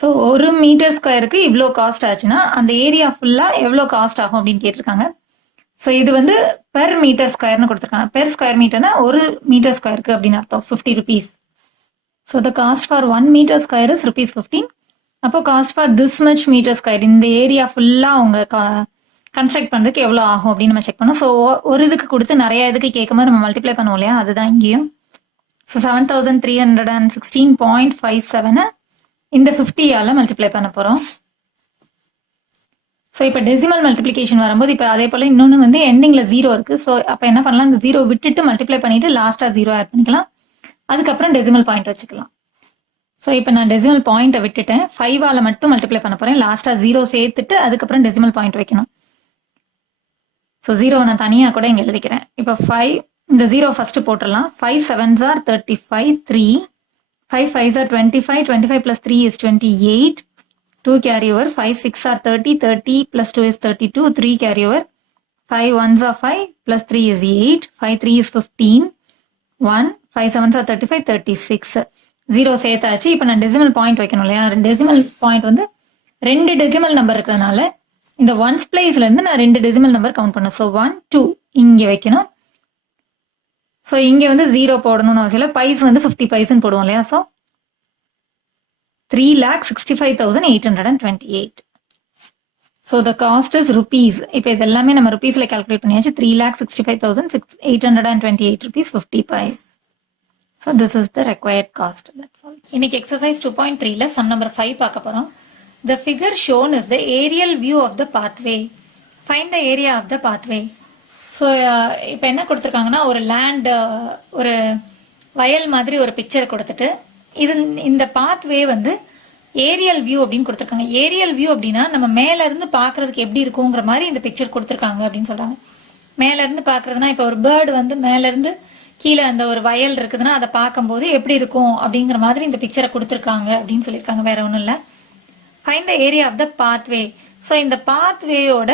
ஸோ 1 மீட்டர் ஸ்கொயருக்கு இவ்வளோ காஸ்ட் ஆச்சுன்னா அந்த ஏரியா ஃபுல்லாக எவ்வளோ காஸ்ட் ஆகும் அப்படின்னு கேட்டிருக்காங்க. ஸோ இது வந்து பெர் மீட்டர் ஸ்கொயர்னு கொடுத்துருக்காங்க. பெர் ஸ்கொயர் மீட்டர்னா 1 மீட்டர் ஸ்கொயருக்கு அப்படின்னு அர்த்தம், 50 rupees. So the cost for 1 metre square is ₹15. அப்போ cost for this much metre square, இந்த ஏரியா ஃபுல்லாக அவங்க கன்ஸ்ட்ரக்ட் பண்ணுறதுக்கு எவ்வளோ ஆகும் அப்படின்னு நம்ம செக் பண்ணோம். ஸோ ஒரு இதுக்கு கொடுத்து நிறைய இதுக்கு கேட்கும்போது நம்ம மல்டிப்ளை பண்ணுவோம் இல்லையா, அதுதான் இங்கேயும். ஸோ 7316.57 இந்த 50ஆல மல்டிப்ளை பண்ண போகிறோம். ஸோ இப்போ டெசிமல் மல்டிப்ளிகேஷன் வரும்போது இப்போ அதே போல் இன்னொன்று வந்து எண்டிங்கில் 0 இருக்குது. ஸோ அப்போ என்ன பண்ணலாம், இந்த 0 விட்டுட்டு மல்டிப்ளை பண்ணிவிட்டு லாஸ்ட்டாக 0 ஆட் பண்ணிக்கலாம். அதுக்கப்புறம் டெசிமல் பாயிண்ட் வச்சுக்கலாம். ஸோ இப்போ நான் டெசிமல் பாயிண்ட்டை விட்டுட்டேன், 5ஆல மட்டும் மல்டிப்ளை பண்ண போகிறேன். லாஸ்ட்டாக 0 சேர்த்துட்டு அதுக்கப்புறம் டெசிமல் பாயிண்ட் வைக்கணும். ஸோ 0 நான் தனியாக கூட இங்கே எழுதிக்கிறேன். இப்போ 5, இந்த 0 ஃபஸ்ட்டு போட்டுடலாம். 5 7s are 35, 3. 5 5s are 25, 25 plus 3 is 28, 2 carry over, 5 6 are 30, 30 plus 2 is 32, 3 carry over, 5 1s are 5 plus 3 is 8, 5 3 is 15, 1, 5 7s are 35, 36. 0 சேர்த்தாச்சு. இப்போ நான் டெசிமல் பாயிண்ட் வைக்கணும் இல்லையா, டெசிமல் பாயிண்ட் வந்து 2 டெசிமல் நம்பர் இருக்கிறதுனால இந்த ஒன்ஸ் பிளேஸ்லேருந்து நான் 2 டெசிமல் நம்பர் கவுண்ட் பண்ணணும். ஸோ 1 2 இங்கே வைக்கணும். ஸோ இங்கே வந்து 0 போடணும்னு அவசியம் இல்லை, பைஸ் வந்து 50 பைஸ்ன்னு போடுவோம் இல்லையா. So 3,65,828. So the cost is rupees. இப்போ இது எல்லாமே நம்ம ருபீஸில் கால்குலேட் பண்ணியாச்சு. 3,65,828 rupees 50 paise. So this is the required cost. இன்னைக்கு எக்ஸசைஸ் 2.3ல சம் நம்பர் 5 பார்க்க போகிறோம். The figure shown is the aerial view of the pathway. Find the area of the pathway. So இப்போ என்ன கொடுத்துருக்காங்கன்னா, ஒரு லேண்ட், ஒரு வயல் மாதிரி ஒரு பிக்சர் கொடுத்துட்டு இந்த பாத்வே வந்து ஏரியல் வியூ அப்படின்னு கொடுத்துருக்காங்க. ஏரியல் வியூ அப்படின்னா நம்ம மேல இருந்து பாக்குறதுக்கு எப்படி இருக்குங்கிற மாதிரி இந்த பிக்சர் கொடுத்துருக்காங்க அப்படின்னு சொல்றாங்க. மேல இருந்து பாக்குறதுனா இப்போ ஒரு பேர்டு வந்து மேல இருந்து கீழே அந்த ஒரு வயல் இருக்குதுன்னா அதை பார்க்கும்போது எப்படி இருக்கும் அப்படிங்கிற மாதிரி இந்த பிக்சரை கொடுத்துருக்காங்க அப்படின்னு சொல்லியிருக்காங்க. வேற ஒன்றும் இல்லை. Find the area of the pathway. So இந்த பாத்வேயோட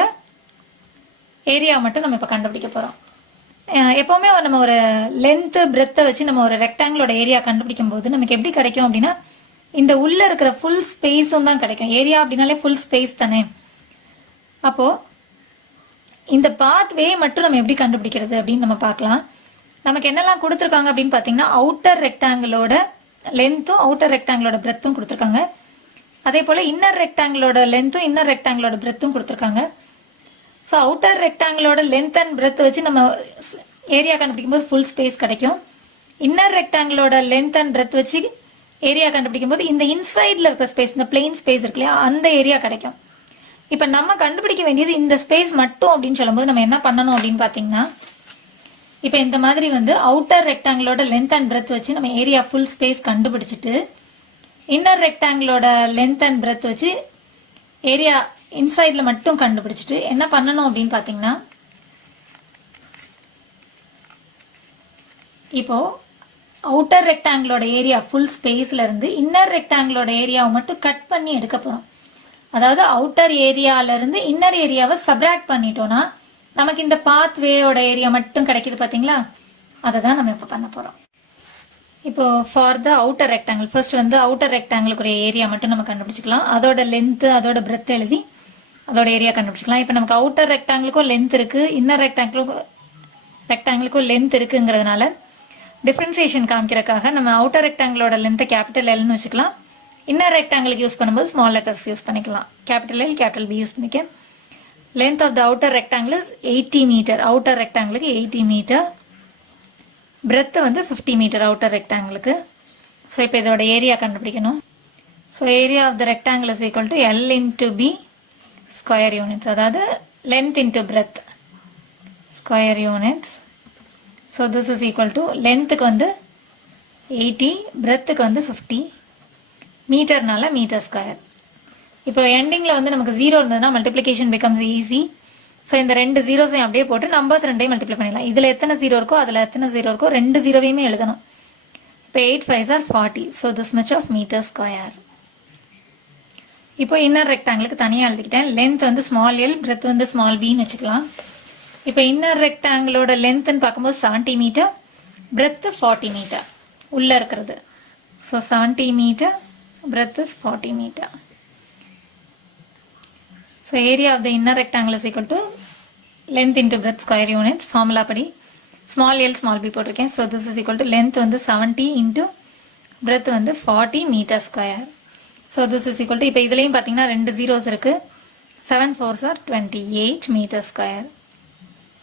ஏரியா மட்டும் நம்ம இப்போ கண்டுபிடிக்க போகிறோம். எப்போவுமே நம்ம ஒரு லென்த்து பிரெத்தை வச்சு நம்ம ஒரு ரெக்டாங்கிளோட ஏரியா கண்டுபிடிக்கும் போது நமக்கு எப்படி கிடைக்கும் அப்படின்னா, இந்த உள்ள இருக்கிற ஃபுல் ஸ்பேஸும் தான் கிடைக்கும். ஏரியா அப்படின்னாலே ஃபுல் ஸ்பேஸ் தானே. அப்போது இந்த பாத்வே மட்டும் நம்ம எப்படி கண்டுபிடிக்கிறது அப்படின்னு நம்ம பார்க்கலாம். நமக்கு என்னெல்லாம் கொடுத்துருக்காங்க அப்படின்னு பார்த்தீங்கன்னா, அவுட்டர் ரெக்டாங்கிளோட லென்த்தும் அவுட்டர் ரெக்டாங்கிளோட பிரெத்தும் கொடுத்துருக்காங்க. அதே போல் இன்னர் ரெக்டாங்கிளோட லென்த்தும் இன்னர் ரெக்டாங்கிளோட பிரெத்தும் கொடுத்துருக்காங்க. ஸோ அவுட்டர் ரெக்டாங்கிளோட லென்த் அண்ட் பிரெத் வச்சு நம்ம ஏரியா கண்டுபிடிக்கும் போது ஃபுல் ஸ்பேஸ் கிடைக்கும். இன்னர் ரெக்டாங்கிளோட லென்த் அண்ட் பிரெத் வச்சு ஏரியா கண்டுபிடிக்கும் போது இந்த இன்சைடில் இருக்கிற ஸ்பேஸ், இந்த பிளெயின் ஸ்பேஸ் இருக்கு இல்லையா, அந்த ஏரியா கிடைக்கும். இப்போ நம்ம கண்டுபிடிக்க வேண்டியது இந்த ஸ்பேஸ் மட்டும் அப்படின்னு சொல்லும்போது நம்ம என்ன பண்ணணும் அப்படின்னு பார்த்தீங்கன்னா, இப்போ இந்த மாதிரி வந்து அவுட்டர் ரெக்டாங்கிளோட லென்த் அண்ட் பிரெத் வச்சு நம்ம ஏரியா ஃபுல் ஸ்பேஸ் கண்டுபிடிச்சிட்டு, இன்னர் ரெக்டாங்கிளோட லென்த் அண்ட் பிரெத் வச்சு ஏரியா இன்சைடில் மட்டும் கண்டுபிடிச்சிட்டு என்ன பண்ணணும் அப்படின்னு பார்த்தீங்கன்னா, இப்போ அவுட்டர் ரெக்டாங்கிளோட ஏரியா ஃபுல் ஸ்பேஸ்ல இருந்து இன்னர் ரெக்டாங்கிளோட ஏரியாவை மட்டும் கட் பண்ணி எடுக்க போகிறோம். அதாவது அவுட்டர் ஏரியால இருந்து இன்னர் ஏரியாவை சப்ராக்ட் பண்ணிட்டோம்னா நமக்கு இந்த பாத்வேயோட ஏரியா மட்டும் கிடைக்குது பார்த்தீங்களா, அதை தான் நம்ம இப்போ பண்ண போகிறோம். இப்போ for the outer rectangle, first வந்து அவுட்டர் ரெக்டாங்கிளுக்கு ஒரு ஏரியா மட்டும் நம்ம கண்டுபிடிச்சிக்கலாம். அதோட லென்த்து அதோட பிரெத் எழுதி அதோட ஏரியா கண்டுபிடிச்சிக்கலாம். இப்போ நமக்கு அவுட்டர் ரெக்டாங்கிளுக்கும் லென்த் இருக்குது, இன்னர் ரெக்டாங்கிளுக்கும் லென்த் இருக்குங்கிறதுனால டிஃப்ரென்சியேஷன் காமிக்கிறதுக்காக நம்ம அவுட்டர் ரெக்டாங்கிளோட லென்த்தை கேபிட்டல் எல்னு வச்சுக்கலாம். இன்னர் ரெக்டாங்கிளுக்கு யூஸ் பண்ணும்போது ஸ்மால் லெட்டர்ஸ் யூஸ் பண்ணிக்கலாம். Capital L capital B use பண்ணிக்க. Length of the outer rectangle is 80 metre. Outer ரெக்டாங்கிளுக்கு 80 மீட்டர். பிரெத்து வந்து 50 மீட்டர் அவுட்டர் ரெக்டாங்கிளுக்கு. ஸோ இப்போ இதோட ஏரியா கண்டுபிடிக்கணும். So area of the rectangle is equal to L into B square units, அதாவது length into breadth square units. So this is equal to லென்த்துக்கு வந்து 80, பிரெத்துக்கு வந்து 50, மீட்டர்னால metre square. இப்போ எண்டிங்கில் வந்து நமக்கு 0 இருந்ததுன்னா மல்டிப்ளிகேஷன் பிகம்ஸ் ஈஸி. ஸோ இந்த ரெண்டு ஜீரோஸையும் அப்படியே போட்டு நம்பர்ஸ் ரெண்டையும் மல்டிப்ளை பண்ணிடலாம். இதில் எத்தனை ஜீரோ இருக்கோ அதில் எத்தனை ஜீரோ இருக்கோ ரெண்டு ஜீரோவையுமே எழுதணும். இப்போ 8 5s are 40. So this much of metre square. இப்போ இன்னர் ரெக்டாங்கிளுக்கு தனியாக எழுதிக்கிட்டேன். லென்த் வந்து ஸ்மால் எல், பிரெத் வந்து ஸ்மால் பின்னு வச்சுக்கலாம். இப்போ இன்னர் ரெக்டாங்கிளோட லென்த்னு பார்க்கும்போது 70 மீட்டர், பிரெத் 40 மீட்டர் உள்ளே இருக்கிறது. So 70 metre, breadth is 40 metre. So area of the inner rectangle is equal to length into breadth square units. Formula படி ஸ்மால் எல் ஸ்மால் பி போட்டிருக்கேன். So this is equal to length வந்து 70 into breadth வந்து 40 metre square. So this is equal to இப்போ இதுலேயும் பார்த்தீங்கன்னா ரெண்டு zeros இருக்குது. 7 4s are 28 metre square.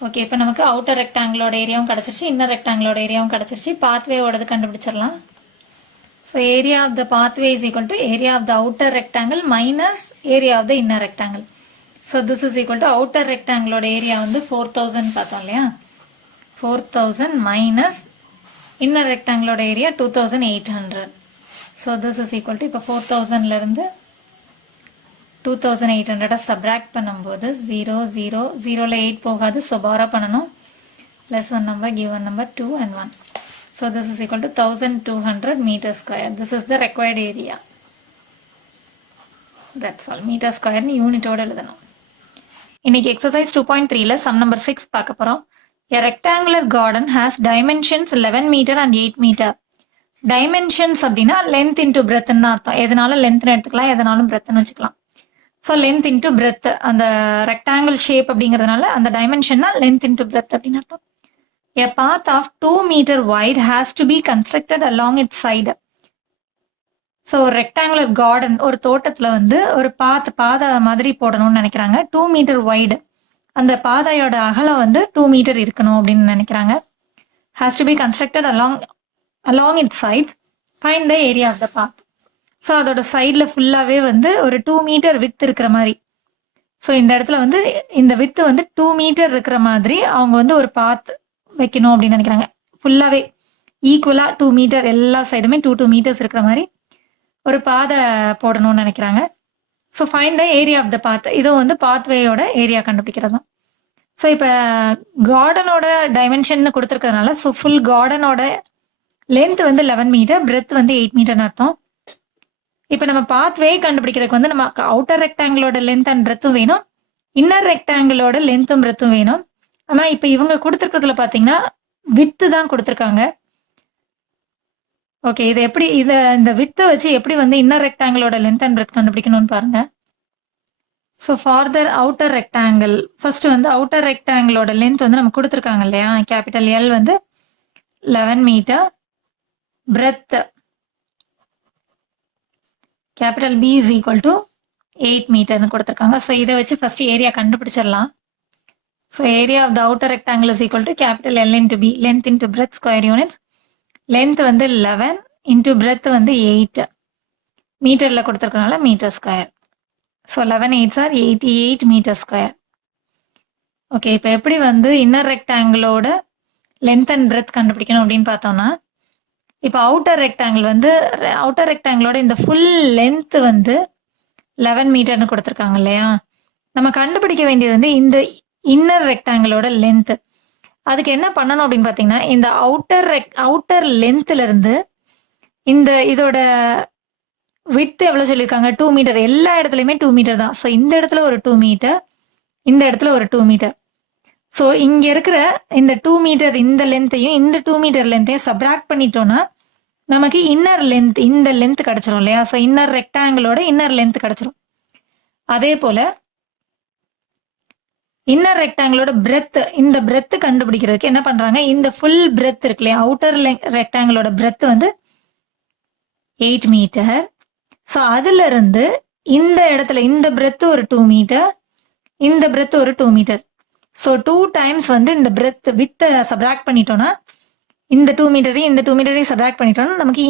Okay, இப்போ நமக்கு அவுட்டர் ரெக்டாங்கிளோட ஏரியாவும் கிடச்சிருச்சு, இன்னர் ரெக்டாங்கிளோட ஏரியாவும் கிடச்சிருச்சு. பாத்வேவோடது கண்டுபிடிச்சிடலாம். So area of the pathway is equal to area of the outer rectangle minus area of the inner rectangle. So this is equal to outer ரெக்டாங்கிளோட area வந்து 4000 பார்த்தோம் இல்லையா, 4000 மைனஸ் இன்னர் ரெக்டாங்கிளோட area 2800. So this is equal to இப்போ 4000லேருந்து 2800 subtract பண்ணும்போது 0 0 0ல் 8 போகாது. ஸோ பாரோ பண்ணணும். Plus 1 number, give 1 number, 2 and 1. So this is equal to 1200 metre square. This is the required area. That's all. Metre ஸ்கொயர்னு யூனிட்டோடு எழுதணும். இன்னைக்கு எக்ஸசைஸ் 2.3ல சம் நம்பர் 6 பார்க்க போகிறோம். A rectangular garden has dimensions 11 meter and 8 meter. Dimensions அப்படின்னா length into breadth தான் அர்த்தம். எதனாலும் லென்த்னு எடுத்துக்கலாம், எதனாலும் breadthனு வச்சுக்கலாம். ஸோ லென்த் இன்ட்டு பிரெத், அந்த ரெக்டாங்கிள் ஷேப் அப்படிங்கிறதுனால அந்த டைமென்ஷன்னா லென்த் இன்ட்டு பிரெத் அப்படின்னு அர்த்தம். A path of 2 meter wide has to be constructed along its side. So rectangular garden, ஒரு தோட்டத்தில் வந்து ஒரு பாதை மாதிரி போடணும்னு நினைக்கிறாங்க. 2 மீட்டர் வைடு, அந்த பாதையோட அகலம் வந்து 2 மீட்டர் இருக்கணும் அப்படின்னு நினைக்கிறாங்க. Has to be constructed along it sides. Find the area of the path. So அதோட சைடில் ஃபுல்லாகவே வந்து ஒரு 2 மீட்டர் வித் இருக்கிற மாதிரி. ஸோ இந்த இடத்துல வந்து இந்த வித்து வந்து 2 மீட்டர் இருக்கிற மாதிரி அவங்க வந்து ஒரு பாத் வைக்கணும் அப்படின்னு நினைக்கிறாங்க. ஃபுல்லாகவே ஈக்குவலாக 2 மீட்டர், எல்லா சைடுமே 2 மீட்டர்ஸ் இருக்கிற மாதிரி ஒரு பாதை போடணும்னு நினைக்கிறாங்க. So find the area of the path. இதுவும் வந்து பாத்வேயோட ஏரியா கண்டுபிடிக்கிறது தான். ஸோ இப்போ கார்டனோட டைமென்ஷன் கொடுத்துருக்கிறதுனால ஸோ ஃபுல் கார்டனோட லென்த் வந்து 11 மீட்டர், பிரெத் வந்து 8 மீட்டர்னு அர்த்தம். இப்போ நம்ம பாத்வே கண்டுபிடிக்கிறதுக்கு வந்து நம்ம அவுட்டர் ரெக்டாங்கிளோட லென்த் அண்ட் பிரெத்தும் வேணும், இன்னர் ரெக்டாங்கிளோட லென்த்தும் பிரெத்தும் வேணும். ஆனால் இப்போ இவங்க கொடுத்துருக்கிறதுல பார்த்தீங்கன்னா வித்து தான் கொடுத்துருக்காங்க. ஓகே, இது எப்படி இந்த வித்தை வச்சு எப்படி வந்து இன்னர் ரெக்டாங்கிளோட லென்த் அண்ட் பிரெத் கண்டுபிடிக்கணும்னு பாருங்க. So farther outer rectangle, first வந்து அவுட்டர் ரெக்டாங்கிளோட லென்த் வந்து நம்ம கொடுத்துருக்காங்க இல்லையா, கேபிட்டல் எல் வந்து 11 metre, breadth capital B is equal to 8 மீட்டர்னு கொடுத்துருக்காங்க. ஸோ இதை வச்சு ஃபர்ஸ்ட் ஏரியா கண்டுபிடிச்சிடலாம். So area of the outer rectangle is equal to capital L into B, length into breadth square units. Length வந்து 11 into breadth வந்து 8 மீட்டரில் கொடுத்துருக்கனால metre square. So 11 8s are 88 metre square. Okay, இப்போ எப்படி வந்து inner ரெக்டாங்கிளோட length and breadth கண்டுபிடிக்கணும் அப்படின்னு பார்த்தோம்னா, இப்போ அவுட்டர் ரெக்டாங்கிள் வந்து அவுட்டர் ரெக்டாங்கிளோட இந்த ஃபுல் லென்த் வந்து 11 மீட்டர்னு கொடுத்துருக்காங்க இல்லையா, நம்ம கண்டுபிடிக்க வேண்டியது வந்து இந்த இன்னர் ரெக்டாங்கிளோட லென்த். அதுக்கு என்ன பண்ணணும் அப்படின்னு பார்த்தீங்கன்னா, இந்த அவுட்டர் லென்த்ல இருந்து இந்த இதோட வித் எவ்வளோ சொல்லியிருக்காங்க, 2 மீட்டர். எல்லா இடத்துலையுமே 2 மீட்டர் தான். ஸோ இந்த இடத்துல ஒரு 2 மீட்டர், இந்த இடத்துல ஒரு 2 மீட்டர். ஸோ இங்கே இருக்கிற இந்த 2 மீட்டர் இந்த லென்த்தையும் இந்த 2 மீட்டர் லென்த்தையும் சப்ராக்ட் பண்ணிட்டோம்னா நமக்கு இன்னர் லென்த், இந்த லென்த் கிடச்சிரும் இல்லையா. ஸோ இன்னர் ரெக்டாங்கிளோட இன்னர் லென்த் கிடச்சிரும். அதே போல் இன்னர் ரெக்டாங்கிளோட பிரெத், இந்த பிரெத் கண்டுபிடிக்கிறதுக்கு என்ன பண்ணுறாங்க, இந்த ஃபுல் பிரெத் இருக்கு இல்லையா, அவுட்டர் ரெக்டாங்கிளோட பிரெத் வந்து 8 மீட்டர். ஸோ அதுல இருந்து இந்த இடத்துல இந்த பிரெத் ஒரு 2 மீட்டர், இந்த பிரெத் ஒரு 2 மீட்டர். ஸோ 2 டைம்ஸ் வந்து இந்த பிரெத் வித்தை சப்ராக்ட் பண்ணிட்டோம்னா, இந்த 2 மீட்டரையும் இந்த 2 மீட்டரையும் சப்ராக்ட் பண்ணிட்டோம்னா நமக்கு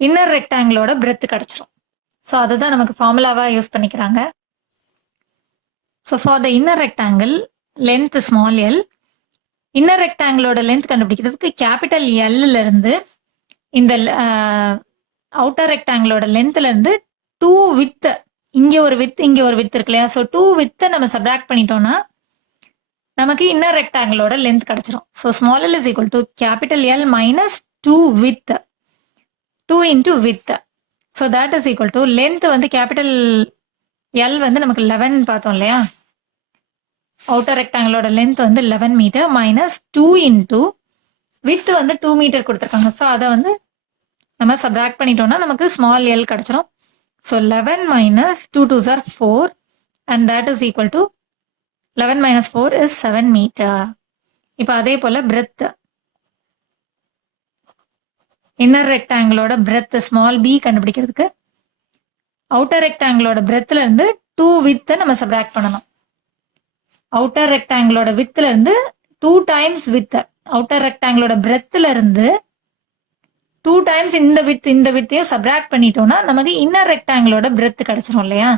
இன்னர் ரெக்டாங்கிளோட பிரெத் கிடைச்சிரும். ஸோ அதுதான் நமக்கு ஃபார்முலாவாக யூஸ் பண்ணிக்கிறாங்க. So for the inner rectangle length small L, inner ரெக்டாங்கிளோட லென்த் கண்டுபிடிக்கிறதுக்கு கேபிட்டல் எல்ல இருந்து இந்த அவுட்டர் ரெக்டாங்கிளோட லென்த்ல இருந்து 2 வித் இங்கே ஒரு வித் இருக்கு இல்லையா? ஸோ 2 வித்தை நம்ம சப்ராக்ட் பண்ணிட்டோம்னா நமக்கு இன்னர் ரெக்டாங்கிளோட லென்த் கிடைச்சிரும். So small L is equal to capital L minus 2 with 2 into with. So that is equal to length வந்து கேபிட்டல் எல் வந்து நமக்கு 11 பார்த்தோம் இல்லையா? அவுட்டர் ரெக்டாங்கிளோட லென்த் வந்து 11 மீட்டர் மைனஸ் 2 இன்டூ வித் வந்து 2 மீட்டர் கொடுத்துருக்காங்க. ஸோ அதை வந்து நம்ம சப்ராக்ட் பண்ணிட்டோம்னா நமக்கு ஸ்மால் எல் கிடைச்சிரும். So 11 minus 2 2s are 4 and that is equal to 11 minus 4 is 7 metre. இப்போ அதே போல பிரெத், இன்னர் ரெக்டாங்கிளோட பிரெத் ஸ்மால் பி கண்டுபிடிக்கிறதுக்கு அவுட்டர் ரெக்டாங்கிளோட பிரெத்ல இருந்து 2 வித்தை நம்ம சப்ராக்ட் பண்ணணும். அவுட்டர் ரெக்டாங்கிளோட வித்துல இருந்து 2 டைம்ஸ் வித், அவுட்டர் ரெக்டாங்கிளோட பிரெத்ல இருந்து 2 டைம்ஸ் இந்த வித்தையும் சப்ராக்ட் பண்ணிட்டோம்னா நமக்கு இன்னர் ரெக்டாங்கிளோட பிரெத் கிடைச்சிரும் இல்லையா?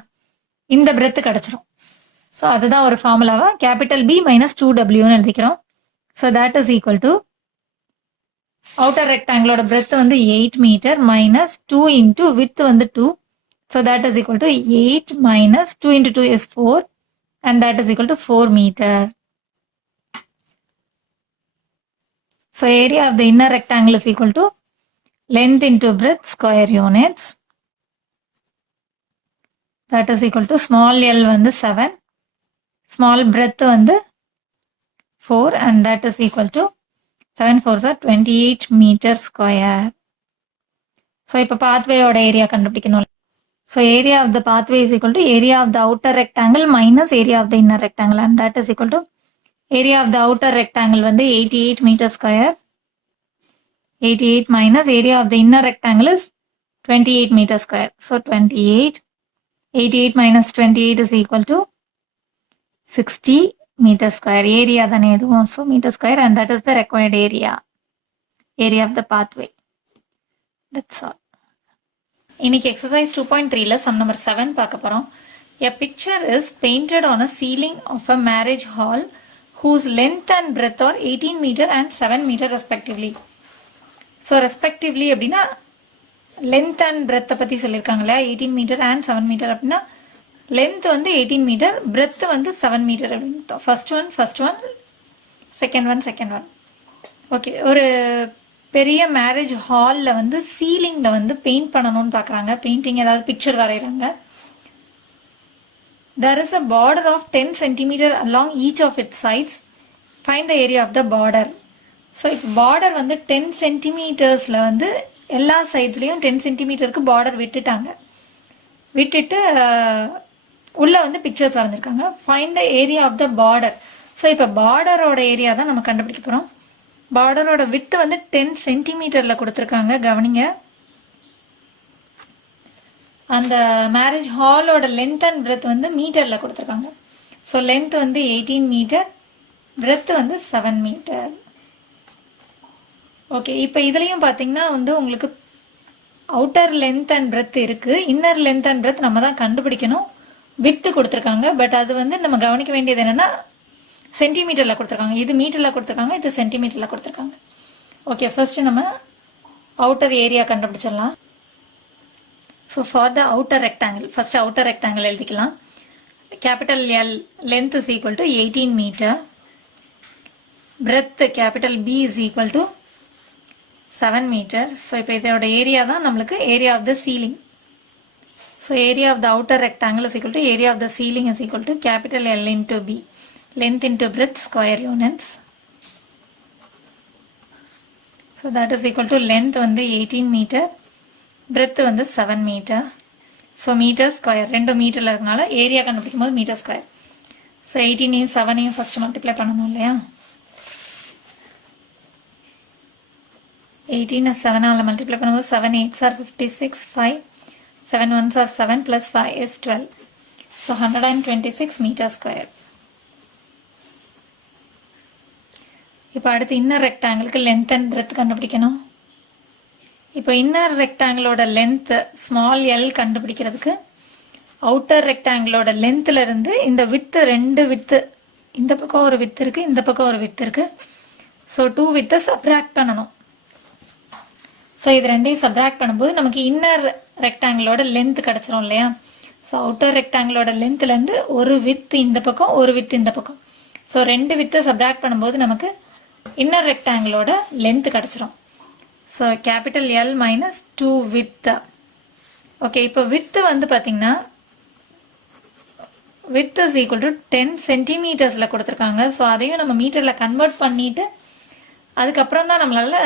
இந்த பிரெத் கிடைச்சிரும். ஸோ அதுதான் ஒரு ஃபார்முலாவா கேபிட்டல் பி மைனஸ் 2W எழுதிக்கிறோம். So that is equal to outer ரெக்டாங்கிளோட பிரெத் வந்து 8 மீட்டர் மைனஸ் 2 இன்டூ வித் வந்து 2. So that is equal to 8 minus 2 into 2 is 4 and that is equal to 4 metre. So area of the inner rectangle is equal to length into breadth square units. That is equal to small l வந்து 7, small breadth வந்து 4 and that is equal to 7 4s are 28 meter square. So இப்போ pathwayயோட area கண்டுபிடிக்கணும். So area of the pathway is equal to area of the outer rectangle minus area of the inner rectangle and that is equal to area of the outer rectangle வந்து 88 meter square. 88 minus area of the inner rectangle is 28 meter square. So 88 minus 28 is equal to 60 meter square. Area than eduvum, so meter square and that is the required area of the pathway. That's all. இன்னைக்கு exercise 2.3ல sum number 7 பார்க்க போறோம். A picture is painted on a ceiling of a marriage hall whose length and breadth are 18 meter and 7 meter respectively. So respectively அப்படின்னா length and பிரெத்தை பற்றி சொல்லியிருக்காங்களே 18 metre and 7 metre அப்படின்னா length வந்து 18 metre breadth வந்து 7 metre அப்படின்னு first one second one. Okay, ஒரு பெரிய marriage ஹாலில் வந்து சீலிங்கில் வந்து பெயிண்ட் பண்ணணும்னு பார்க்குறாங்க. பெயிண்டிங் ஏதாவது picture வரைகிறாங்க. There is a border of 10 centimeter along each of its sides. Find the area of the border. So இப்போ பார்டர் வந்து 10 சென்டிமீட்டர்ஸில் வந்து எல்லா சைட்ஸ்லேயும் 10 சென்டிமீட்டருக்கு பார்டர் விட்டுட்டு உள்ளே வந்து பிக்சர்ஸ் வரைஞ்சிருக்காங்க. Find the area of the border. So இப்போ பார்டரோட ஏரியா தான் நம்ம கண்டுபிடிக்க போகிறோம். பார்டரோட விட்டு வந்து 10 சென்டிமீட்டரில் கொடுத்துருக்காங்க. கவனிங்க, அந்த மேரேஜ் ஹாலோட லென்த் அண்ட் பிரெத் வந்து மீட்டரில் கொடுத்துருக்காங்க. ஸோ லென்த் வந்து 18 மீட்டர், பிரெத் வந்து 7 மீட்டர். ஓகே, இப்போ இதுலேயும் பார்த்தீங்கன்னா வந்து உங்களுக்கு அவுட்டர் லென்த் அண்ட் பிரெத் இருக்குது. இன்னர் லென்த் அண்ட் பிரெத் நம்ம தான் கண்டுபிடிக்கணும். வித்து கொடுத்துருக்காங்க, பட் அது வந்து நம்ம கவனிக்க வேண்டியது என்னென்னா சென்டிமீட்டரில் கொடுத்துருக்காங்க. இது மீட்டரில் கொடுத்துருக்காங்க, இது சென்டிமீட்டரில் கொடுத்துருக்காங்க. ஓகே, ஃபர்ஸ்ட்டு நம்ம அவுட்டர் ஏரியா கண்டுபிடிச்சிடலாம். So for the outer rectangle, first outer rectangle எழுதிக்கலாம். Capital L length is equal to 18 metre, breadth capital B is equal to 7 metre. So இப்போ இதோட ஏரியா தான் நம்மளுக்கு area of the ceiling. So area of the outer rectangle is equal to area of the ceiling is equal to capital L into B, length into breadth square units. So that is equal to length வந்து 18 metre, breadth வந்து 7 metre. So metre square 2 மீட்டரில் இருக்கனால area கண்டுபிடிக்கும் போது metre square. So 18ஐயும் 7ஐயும் first multiply பண்ணணும் இல்லையா? 18 7ஆல் மல்டிப்ளை பண்ணும்போது 7 8s are 56, 5 7 1s are 7 plus 5 is 12. So 126 meter square. இப்போ அடுத்து இன்னர் ரெக்டாங்கிளுக்கு லென்த் அண்ட் பிரெத் கண்டுபிடிக்கணும். இப்போ இன்னர் ரெக்டாங்கிளோட லென்த் ஸ்மால் எல் கண்டுபிடிக்கிறதுக்கு அவுட்டர் ரெக்டாங்கிளோட லென்த்தில் இருந்து இந்த வித்து 2 வித்து, இந்த பக்கம் ஒரு வித்து இருக்குது, இந்த பக்கம் ஒரு வித்து இருக்குது. ஸோ 2 வித்தை சப்ராக்ட் பண்ணணும். ஸோ இது ரெண்டையும் சப்ராக்ட் பண்ணும்போது நமக்கு இன்னர் ரெக்டாங்கிளோட லென்த் கிடச்சிரும் இல்லையா? ஸோ அவுட்டர் ரெக்டாங்கிளோட லென்த்லேருந்து ஒரு வித் இந்த பக்கம் ஒரு வித் இந்த பக்கம். ஸோ ரெண்டு வித்தை சப்ராக்ட் பண்ணும்போது நமக்கு இன்னர் ரெக்டாங்கிளோட லென்த் கிடச்சிரும். So capital L minus 2 with. Okay, இப்போ வித்து வந்து பார்த்தீங்கன்னா வித் இஸ் ஈக்குவல் டு 10 சென்டிமீட்டர்ஸில் கொடுத்துருக்காங்க. ஸோ அதையும் நம்ம மீட்டரில் கன்வெர்ட் பண்ணிவிட்டு அதுக்கப்புறம் தான் நம்மளால்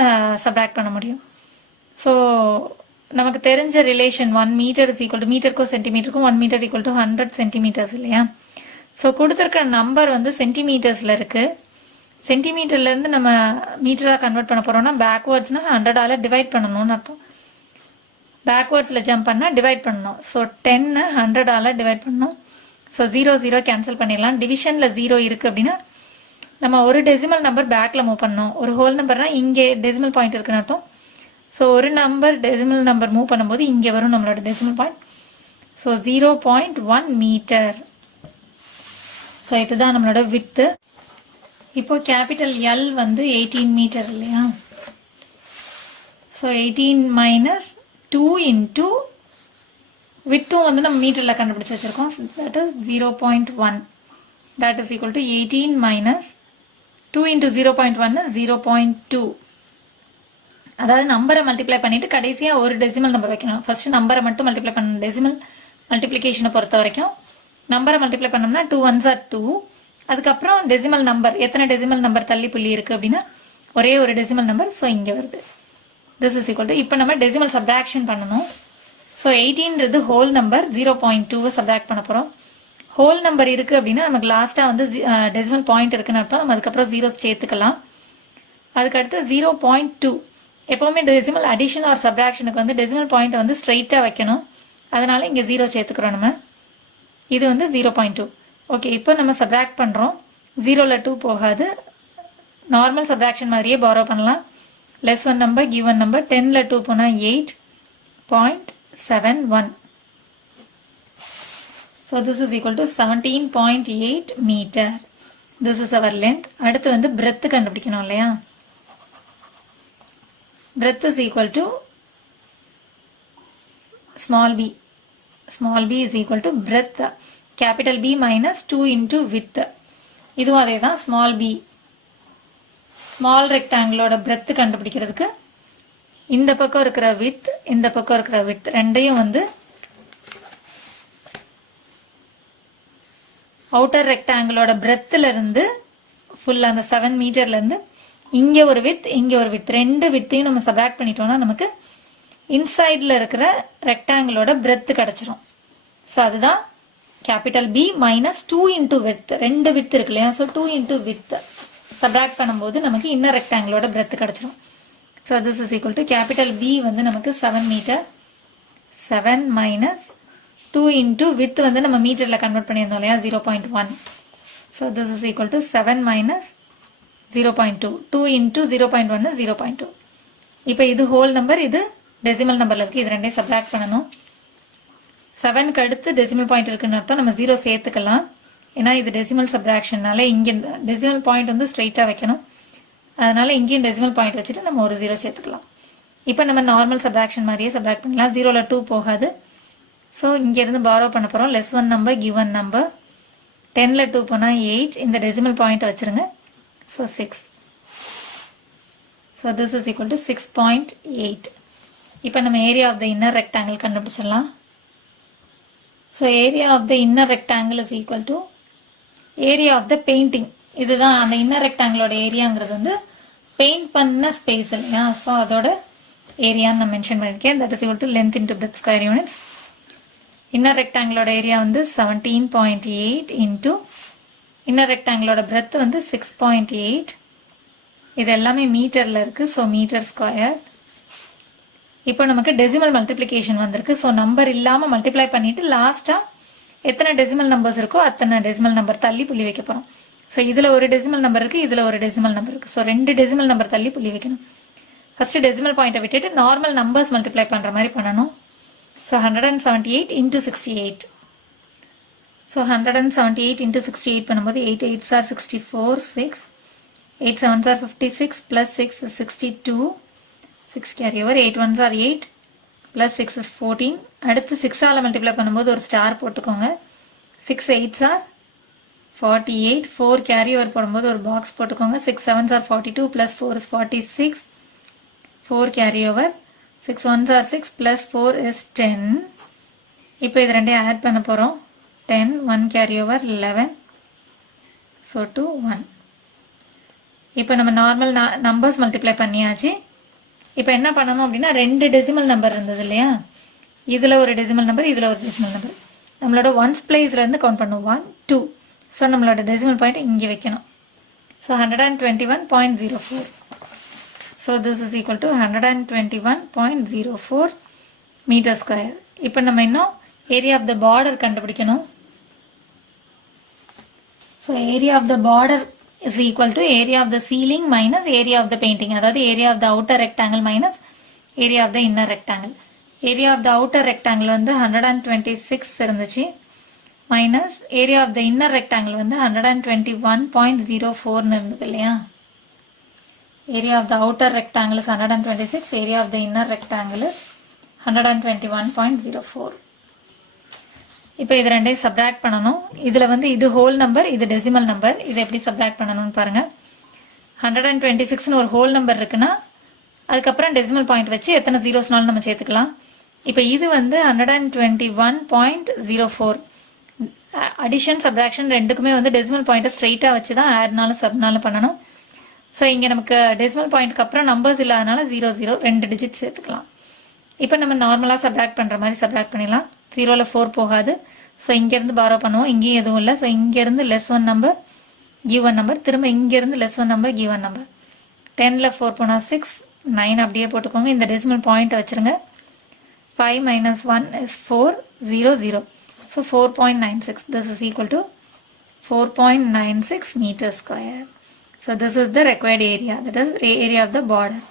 சப்ராக்ட் பண்ண முடியும். ஸோ நமக்கு தெரிஞ்ச relation 1 metre is equal to மீட்டருக்கும் சென்டிமீட்டருக்கும் 1 மீட்டர் ஈக்குவல் டு 100 சென்டிமீட்டர்ஸ் இல்லையா? ஸோ கொடுத்துருக்க நம்பர் வந்து சென்டிமீட்டர்ஸில் இருக்குது. சென்டிமீட்டர்லேருந்து நம்ம மீட்டராக கன்வெர்ட் பண்ண போகிறோம்னா பேக்வேர்ட்ஸ்னால் 100ஆல் டிவைட் பண்ணணும்னு அர்த்தம். பேக்வேர்ட்ஸில் ஜம்ப் பண்ணால் டிவைட் பண்ணணும். ஸோ 10 100ஆல் டிவைட் பண்ணணும். ஸோ 0 0 கேன்சல் பண்ணிடலாம். டிவிஷனில் 0 இருக்குது அப்படின்னா நம்ம ஒரு டெசிமல் நம்பர் பேக்கில் மூவ் பண்ணணும். ஒரு ஹோல் நம்பர்னால் இங்கே டெசிமல் பாயிண்ட் இருக்குன்னு அர்த்தம். ஸோ ஒரு நம்பர் டெசிமல் நம்பர் மூவ் பண்ணும்போது இங்கே வரும் நம்மளோட decimal point. So 0.1 metre. So இதுதான் நம்மளோட வித்து. இப்போ கேபிட்டல் எல் வந்து 18 மீட்டர் இல்லையா? ஸோ 18 மைனஸ் 2 இன்ட்டு வித்தும் வந்து நம்ம மீட்டரில் கண்டுபிடிச்சி வச்சுருக்கோம். That is 0.1. That is equal to 18 minus 2 into 0.1 0.2. அதாவது நம்பரை மல்டிப்ளை பண்ணிவிட்டு கடைசியாக ஒரு டெசிமல் நம்பர் வைக்கணும். ஃபர்ஸ்ட் நம்பரை மட்டும் மல்டிப்ளை பண்ணணும். டெசிமல் மல்டிப்ளிகேஷனை பொறுத்த வரைக்கும் நம்பரை மல்டிப்ளை பண்ணோம்னா 2 1s are 2. அதுக்கப்புறம் டெசிமல் நம்பர், எத்தனை டெசிமல் நம்பர் தள்ளி புள்ளி இருக்குது அப்படின்னா ஒரே ஒரு டெசிமல் நம்பர். ஸோ இங்கே வருது. திஸ் இஸ் ஈக்குவல் டு இப்போ நம்ம டெசிமல் சப்ராக்ஷன் பண்ணணும். ஸோ 18ன்றது ஹோல் நம்பர், 0.2 சப்ராக்ட் பண்ண போகிறோம். ஹோல் நம்பர் இருக்குது அப்படின்னா நமக்கு லாஸ்ட்டாக வந்து டெசிமல் பாயிண்ட் இருக்குன்னு அர்த்தம். நம்ம அதுக்கப்புறம் ஜீரோஸ் சேர்த்துக்கலாம். அதுக்கடுத்து 0.2. எப்போவுமே டெசிமல் அடிஷன் ஆர் சப்ராக்ஷனுக்கு வந்து டெசிமல் பாயிண்ட்டை வந்து ஸ்ட்ரைட்டாக வைக்கணும். அதனால் இங்கே 0 சேர்த்துக்கிறோம் நம்ம. இது வந்து 0.2. ஓகே, இப்போ நம்ம சப்ராக்ட் பண்ணுறோம். 0ல் 2 போகாது. நார்மல் சப்ராக்ஷன் மாதிரியே பாரோ பண்ணலாம். Less one number give one number. 10ல் 2 போனால் 8.71. So this is equal to 17.8 metre. This is our length. அடுத்து வந்து பிரெத்து கண்டுபிடிக்கணும் இல்லையா? breadth is equal to small b. Small b is equal to breadth, capital B minus 2 into width. இதுவும் அதே தான். small b, small rectangle breadth கண்டுபிடிக்கிறதுக்கு இந்த பக்கம் இருக்கிற width, இந்த பக்கம் இருக்கிற width ரெண்டையும் வந்து outer rectangle breadthல இருந்து full அந்த 7 மீட்டர்ல இருந்து இங்கே ஒரு வித் இங்கே ஒரு வித் ரெண்டு வித்தையும் நம்ம சப்ராக்ட் பண்ணிட்டோம்னா நமக்கு இன்சைடில் இருக்கிற ரெக்டாங்கிளோட பிரெத் கிடச்சிரும். ஸோ அதுதான் capital B minus 2 into width. ரெண்டு வித் இருக்கு இல்லையா? ஸோ 2 இன்ட்டு வித் சப்ராக்ட் பண்ணும்போது நமக்கு இன்னர் ரெக்டாங்கிளோட பிரெத் கிடச்சிரும். So this is equal to capital B வந்து நமக்கு 7 மீட்டர். 7 மைனஸ் 2 இன்ட்டு வித் வந்து நம்ம மீட்டரில் கன்வெர்ட் பண்ணியிருந்தோம் இல்லையா? 0.1. So this is equal to 7 minus 0.2. 2 into 0.1 is 0.2. இப்போ இது ஹோல் நம்பர், இது டெசிமல் நம்பரில் இருக்குது. இது ரெண்டையும் சப்ராக்ட் பண்ணணும். 7க்கு அடுத்து டெசிமல் பாயிண்ட் இருக்குன்னு அர்த்தம். நம்ம 0 சேர்த்துக்கலாம். ஏன்னா இது டெசிமல் சப்ராக்ஷன்னால இங்கே டெசிமல் பாயிண்ட் வந்து ஸ்ட்ரைட்டாக வைக்கணும். அதனால் இங்கேயும் டெசிமல் பாயிண்ட் வச்சுட்டு நம்ம ஒரு 0 சேர்த்துக்கலாம். இப்போ நம்ம நார்மல் சப்ராக்ஷன் மாதிரியே சப்ராக்ட் பண்ணலாம். 0ல் 2 போகாது. ஸோ இங்கேருந்து பாரோ பண்ண போகிறோம். Less one number give one number. 10ல் 2 போனால் 8. இந்த டெசிமல் பாயிண்ட் வச்சுருங்க. So 6. So this is equal to 6.8. இப்போ நம்ம area of the inner rectangle கண்டுபிடிச்சிடலாம். So area of the inner rectangle is equal to area of the painting. இதுதான் அந்த inner ரெக்டாங்கிளோட ஏரியாங்கிறது வந்து பெயிண்ட் பண்ண ஸ்பேஸ் இல்லையா? ஸோ அதோட ஏரியான்னு நான் மென்ஷன் பண்ணியிருக்கேன். That is equal to length into breadth square units. Inner ரெக்டாங்கிளோட ஏரியா வந்து 17.8 இன்ட்டு இன்னர் ரெக்டாங்கிளோட பிரெத் வந்து 6.8. இது எல்லாமே மீட்டரில் இருக்குது. So metre square. இப்போ நமக்கு டெசிமல் மல்டிப்ளிகேஷன் வந்திருக்கு. ஸோ நம்பர் இல்லாமல் மல்டிப்ளை பண்ணிவிட்டு லாஸ்ட்டாக எத்தனை டெசிமல் நம்பர்ஸ் இருக்கோ அத்தனை டெசிமல் நம்பர் தள்ளி புள்ளி வைக்க போகிறோம். ஸோ இதில் ஒரு டெசிமல் நம்பர் இருக்குது, இதில் ஒரு டெசிமல் நம்பர் இருக்குது. ஸோ ரெண்டு டெசிமல் நம்பர் தள்ளி புள்ளி வைக்கணும். ஃபஸ்ட்டு டெசிமல் பாயிண்ட்டை விட்டுட்டு நார்மல் நம்பர்ஸ் மல்டிப்ளை பண்ணுற மாதிரி பண்ணணும். So 178 into 68. ஸோ 178 into 68 பண்ணும்போது 8 8s are 64, 6 8 7s are 56 plus 6 is 62, 6 carry over, 8 1s are 8, plus 6 is 14. அடுத்து 6ஆல் மல்டிப்ளை பண்ணும்போது ஒரு ஸ்டார் போட்டுக்கோங்க. 6 8s are 48. 4 கேரி ஓவர் போடும்போது ஒரு பாக்ஸ் போட்டுக்கோங்க. 6 7s are 42 plus 4 is 46. 4 carry over. 6 1s are 6 plus 4 is 10. இப்போ இது ரெண்டையும் ஆட் பண்ண போகிறோம். 10 1 கேரி ஓவர் 11. ஸோ 2 1. இப்போ நம்ம நார்மல் நம்பர்ஸ் மல்டிப்ளை பண்ணியாச்சு. இப்போ என்ன பண்ணணும் அப்படின்னா 2 டெசிமல் நம்பர் இருந்தது இல்லையா, இதில் ஒரு டெசிமல் நம்பர், இதில் ஒரு டெசிமல் நம்பர். நம்மளோட ஒன்ஸ் பிளேஸ்லேருந்து கவுண்ட் பண்ணுவோம். 1 2. ஸோ நம்மளோட டெசிமல் பாயிண்ட் இங்கே வைக்கணும். So 121.04. So this is equal to 121.04 metre square. இப்போ நம்ம இன்னும் ஏரியா ஆஃப் த பார்டர் கண்டுபிடிக்கணும். So area of the border is equal to area of the ceiling minus area of the painting. அதாவது area of the outer rectangle minus area of the inner rectangle. area of the outer rectangle வந்து 126 இருந்துச்சு, minus area of the inner rectangle வந்து 121.04 இருந்தது இல்லையா. area of the outer rectangle is 126, area of the inner rectangle is 121.04. இப்போ இது ரெண்டையும் subtract பண்ணணும். இதில் வந்து இது ஹோல் நம்பர், இது டெசிமல் நம்பர். இதை எப்படி சப்ராக்ட் பண்ணணும்னு பாருங்கள். 126ன்னு ஒரு ஹோல் நம்பர் இருக்குன்னா அதுக்கப்புறம் டெசிமல் பாயிண்ட் வச்சு எத்தனை ஜீரோஸ்னாலும் நம்ம சேர்த்துக்கலாம். இப்போ இது வந்து 121.04. அடிஷன் சப்ராக்ஷன் ரெண்டுக்குமே வந்து டெசிமல் பாயிண்ட்டை ஸ்ட்ரெயிட்டாக வச்சு தான் ஆட்னாலும் சப்னாலும் பண்ணணும். ஸோ இங்கே நமக்கு டெசிமல் பாயிண்ட்டுக்கு அப்புறம் நம்பர்ஸ் இல்லாதனால 0 0 2 டிஜிட் சேர்த்துக்கலாம். இப்போ நம்ம நார்மலாக சப்ராக்ட் பண்ணுற மாதிரி சப்ராக்ட் பண்ணிடலாம். 0ல் 4 போகாது. ஸோ இங்கேருந்து பாரோ பண்ணுவோம், இங்கேயும் எதுவும் இல்லை. ஸோ இங்கேருந்து -1 நம்பர் given நம்பர், திரும்ப இங்கேருந்து -1 நம்பர் given நம்பர். 10ல் 4 போனால் 6, 9 அப்படியே போட்டுக்கோங்க. இந்த டெசிமல் பாயிண்ட் வச்சுருங்க. 5 - 1 is 4 0 0. So 4.96. This is equal to 4.96 meter square. So this is the required area, that is area of the border.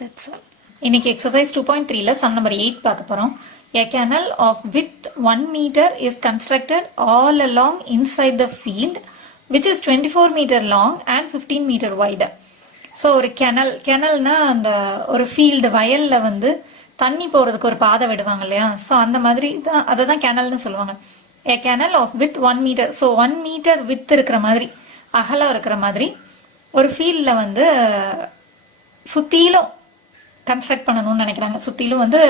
That's all. இன்னைக்கு exercise 2.3ல sum number 8 பார்க்க போகிறோம். A canal of width 1 meter is constructed all along inside the field which is 24 meter long and 15 meter wide. So ஒரு கெனல்னா அந்த ஒரு field வயலில் வந்து தண்ணி போகிறதுக்கு ஒரு பாதை விடுவாங்க இல்லையா, ஸோ அந்த மாதிரி தான், அதை தான் கெனல்னு சொல்லுவாங்க. A canal of width 1 meter. So 1 meter width இருக்கிற மாதிரி, அகலம் இருக்கிற மாதிரி ஒரு ஃபீல்டில் வந்து சுற்றிலும் கன்ஸ்ட்ரக்ட் பண்ணணும்னு நினைக்கிறாங்க. சுற்றிலும் வந்து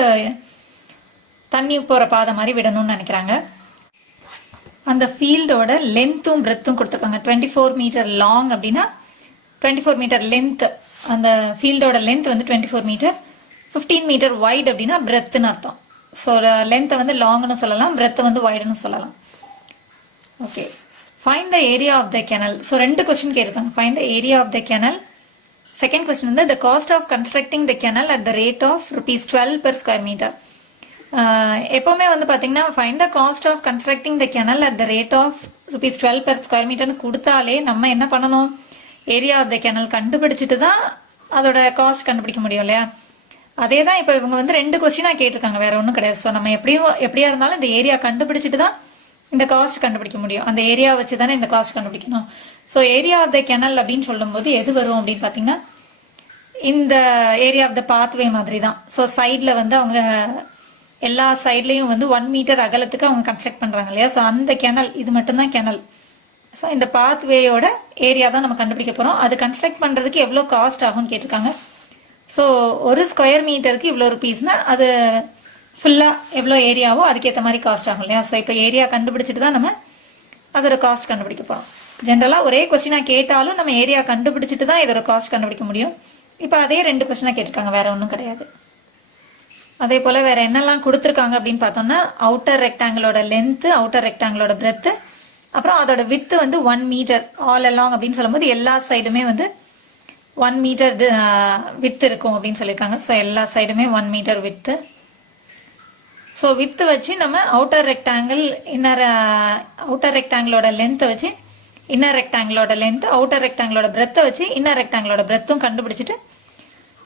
தண்ணி போகிற பாதை மாதிரி விடணும்னு நினைக்கிறாங்க. அந்த ஃபீல்டோட லென்த்தும் பிரெத்தும் கொடுத்துருக்காங்க. 24 மீட்டர் லாங் அப்படின்னா 24 மீட்டர் லென்த், அந்த ஃபீல்டோட லென்த் வந்து 24 மீட்டர். 15 மீட்டர் வைட் அப்படின்னா பிரெத்துன்னு அர்த்தம். ஸோ லென்த்தை வந்து லாங்னு சொல்லலாம், பிரெத்தை வந்து வைடுன்னு சொல்லலாம். Okay, find the area of the canal. So 2 question கேட்டிருக்காங்க. Find the area of the canal. Second question வந்து the cost of constructing the canal at the rate of ₹12 per square meter. எப்போவுமே வந்து பார்த்தீங்கன்னா find the cost of constructing the canal at the rate of ₹12 per square meterன்னு கொடுத்தாலே நம்ம என்ன பண்ணணும், area of the kennel கண்டுபிடிச்சிட்டு தான் அதோட காஸ்ட் கண்டுபிடிக்க முடியும் இல்லையா. அதே தான் இப்போ இவங்க வந்து 2 கொஸ்டினாக கேட்டிருக்காங்க, வேற ஒன்றும் கிடையாது. ஸோ நம்ம எப்படியா இருந்தாலும் இந்த ஏரியா கண்டுபிடிச்சிட்டு தான் இந்த காஸ்ட் கண்டுபிடிக்க முடியும். அந்த ஏரியா வச்சு தானே இந்த காஸ்ட் கண்டுபிடிக்கணும். So area of the canal அப்படின்னு சொல்லும்போது எது வரும் அப்படின்னு பார்த்தீங்கன்னா இந்த ஏரியா ஆஃப் த பாத்வே மாதிரி தான். ஸோ சைடில் வந்து அவங்க எல்லா சைட்லேயும் வந்து 1 மீட்டர் அகலத்துக்கு அவங்க கன்ஸ்ட்ரக்ட் பண்ணுறாங்க இல்லையா. ஸோ அந்த கெனல், இது மட்டும்தான் கெனல். ஸோ இந்த பாத்வேயோட ஏரியா தான் நம்ம கண்டுபிடிக்க போகிறோம். அது கன்ஸ்ட்ரக்ட் பண்ணுறதுக்கு எவ்வளோ காஸ்ட் ஆகும்னு கேட்டிருக்காங்க. ஸோ ஒரு ஸ்கொயர் மீட்டருக்கு இவ்வளோ ருபீஸ்னா அது ஃபுல்லாக எவ்வளோ ஏரியாவோ அதுக்கேற்ற மாதிரி காஸ்ட் ஆகும் இல்லையா. ஸோ இப்போ ஏரியா கண்டுபிடிச்சிட்டு தான் நம்ம அதோட காஸ்ட் கண்டுபிடிக்க போகிறோம். ஜென்ரலாக ஒரே கொஸ்டினாக கேட்டாலும் நம்ம ஏரியா கண்டுபிடிச்சிட்டு தான் இதோட காஸ்ட் கண்டுபிடிக்க முடியும். இப்போ அதே 2 கொஸ்டினாக கேட்டிருக்காங்க, வேற ஒன்றும் கிடையாது. அதே போல் வேற என்னெல்லாம் கொடுத்துருக்காங்க அப்படின்னு பார்த்தோம்னா அவுட்டர் ரெக்டாங்கிளோட லென்த்து, அவுட்டர் ரெக்டாங்கிளோட பிரெத்து, அப்புறம் அதோட வித்து வந்து 1 மீட்டர் ஆல் அலாங் அப்படின்னு சொல்லும்போது எல்லா சைடுமே வந்து 1 மீட்டர் வித்து இருக்கும் அப்படின்னு சொல்லியிருக்காங்க. ஸோ எல்லா சைடுமே 1 மீட்டர் வித்து. ஸோ வித்து வச்சு நம்ம அவுட்டர் ரெக்டாங்கிள் அவுட்டர் ரெக்டாங்கிளோட லென்த்தை வச்சு இன்னர் ரெக்டாங்கிளோட லென்த், அவுட்டர் ரெக்டாங்கிளோட பிரெத்தை வச்சு இன்னர் ரெக்டாங்கிளோட பிரெத்தும் கண்டுபிடிச்சிட்டு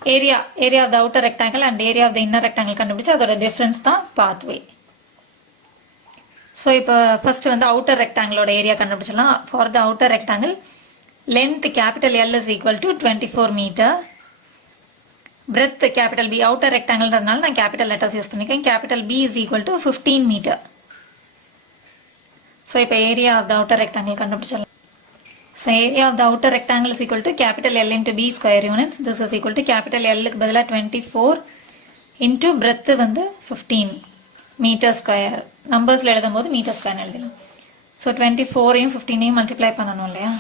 area of the outer rectangle and area of the inner rectangle கண்டுபிடிச்சு அதோட டிஃப்ரென்ஸ் தான் பாத்வே. ஸோ இப்போ ஃபர்ஸ்ட் வந்து அவுட்டர் ரெக்டாங்கிளோட ஏரியா கண்டுபிடிச்சிடலாம். For the outer rectangle length capital L is equal to 24 metre. breadth capital B, outer rectangle ன்றதுனால நான் capital letters use பண்ணிருக்கேன். capital B is equal to 15 meter. So இப்போ area of the outer rectangle கண்டுபிடிச்சிடலாம். So area of the outer rectangle is equal to capital L into B square units. This is equal to capital L க்கு பதிலா 24 into breadth வந்து 15 meter square. நம்பர்ஸ்ல எழுதும்போது meter square எழுதலாம். So 24ஐயும் 15ஐயும் multiply பண்ணணும் இல்லையா?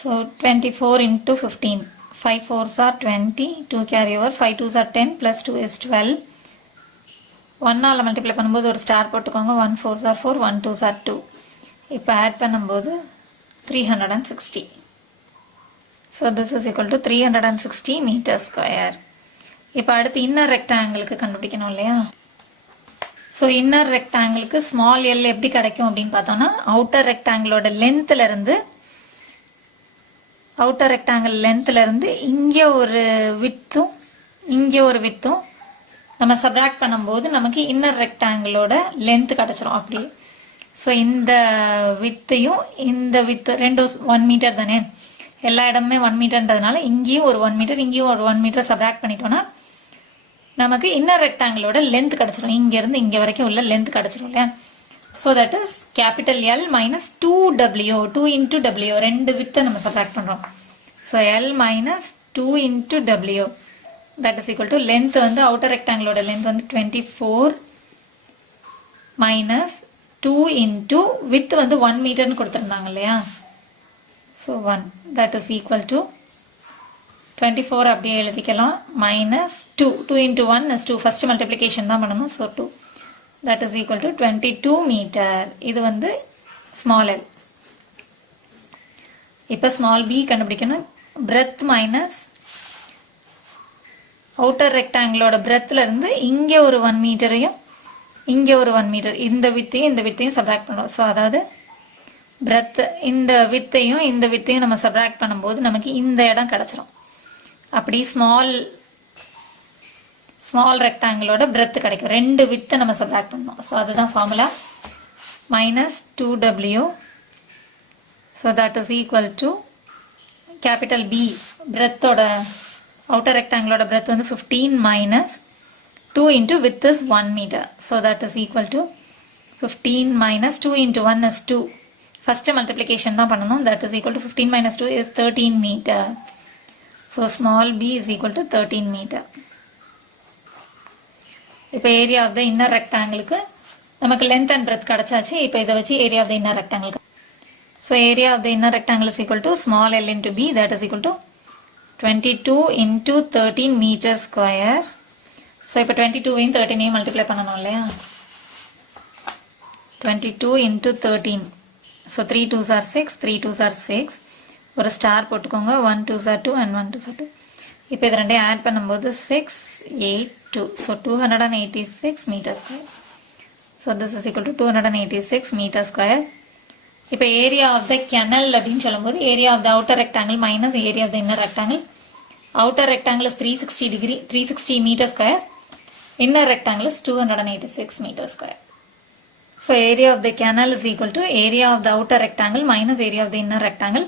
So 24 into 15. 5 4s are 20, 2 carry over, 5 2s are 10, plus 2 is 12. 1 all multiply பண்ணும்போது ஒரு star போட்டுக்கோங்க. 1 4s are 4, 1 2s are 2. இப்போ ஆட் பண்ணும்போது 360. So this is equal to 360 meter square. இப்போ அடுத்து இன்னர் ரெக்டாங்கிளுக்கு கண்டுபிடிக்கணும் இல்லையா? ஸோ இன்னர் ரெக்டாங்கிளுக்கு ஸ்மால் எல் எப்படி கிடைக்கும் அப்படின்னு பார்த்தோம்னா அவுட்டர் ரெக்டாங்கிளோட லென்த்ல இருந்து இங்கே ஒரு வித்தும் இங்கே ஒரு வித்தும் நம்ம சப்ராக்ட் பண்ணும்போது நமக்கு இன்னர் ரெக்டாங்கிளோட லென்த் கிடச்சிரும் அப்படியே. ஸோ இந்த வித்தையும் இந்த வித்து ரெண்டும் 1 மீட்டர் தானே, எல்லா இடமுமே 1 மீட்டர்ன்றதுனால இங்கேயும் ஒரு 1 மீட்டர் இங்கேயும் ஒரு 1 மீட்டர் சப்ராக்ட் பண்ணிட்டோம்னா நமக்கு இன்னர் ரெக்டாங்கிளோட லென்த் கிடச்சிரும். இங்கேருந்து இங்கே வரைக்கும் உள்ள லென்த் கிடச்சிரும் இல்லையா? So that is capital L minus 2W, 2 into W, ரெண்டு வித்தை நம்ம சப்ராக்ட் பண்ணுறோம். So L minus 2 into W that is equal to length வந்து அவுட்டர் ரெக்டாங்கிளோட லென்த் வந்து 24 மைனஸ் 2 இன்டூ வித் வந்து 1 மீட்டர்னு கொடுத்துருந்தாங்க இல்லையா? So 1 that is equal to 24 அப்படியே எழுதிக்கலாம் minus 2, 2 into 1 is 2, first multiplication தான் பண்ணணும். So 2 that is equal to 22 meter. இது வந்து small l. இப்போ small b கண்டுபிடிக்கணும். breadth minus outer rectangle ஓட breadthல இருந்து இங்கே ஒரு 1 மீட்டரையும் இங்கே ஒரு 1 மீட்டர் இந்த வித்தையும் சப்ராக்ட் பண்ணுவோம். ஸோ அதாவது breadth இந்த வித்தையும் நம்ம சப்ராக்ட் பண்ணும்போது நமக்கு இந்த இடம் கிடச்சிரும். அப்படி ஸ்மால் ரெக்டாங்கிளோட பிரெத் கிடைக்கும். ரெண்டு வித்தை நம்ம சப்ராக்ட் பண்ணோம். ஸோ அதுதான் formula minus 2W. So that is equal to capital B பிரெத்தோட அவுட்டர் ரெக்டாங்கிளோட பிரெத் வந்து 15 minus 2 into width is 1 metre. So that is equal to 15 minus 2 into 1 is 2. First multiplication தான் பண்ணணும். That is equal to 15 minus 2 is 13 metre. So small B is equal to 13 metre. இப்போ area of the inner ரெக்டாங்கிளுக்கு நமக்கு length and breadth கிடச்சாச்சு. இப்போ இதை வச்சு area of the inner ரெக்டாங்கிளுக்கு so area of the inner rectangle is equal to small L into B that is equal to 22 into 13 metre square. So இப்போ 22வையும் 13ஐயும் multiply பண்ணணும் இல்லையா? 22 into 13. So 3 2s are 6, 3 2s are 6. ஒரு star போட்டுக்கோங்க. 1 2s are 2 and 1 2s are 2. இப்போ இது ரெண்டையும் add பண்ணும்போது 6 8 2. So 286 metre square. So this is equal to 286 metre square. இப்போ ஏரியா ஆஃப் த கெனல் அப்படின்னு சொல்லும்போது area of the outer rectangle minus area of the inner rectangle. Outer rectangle is 360 metre square. Inner rectangle is 286 metre square. So area of the canal is equal to area of the outer rectangle minus area of the inner rectangle.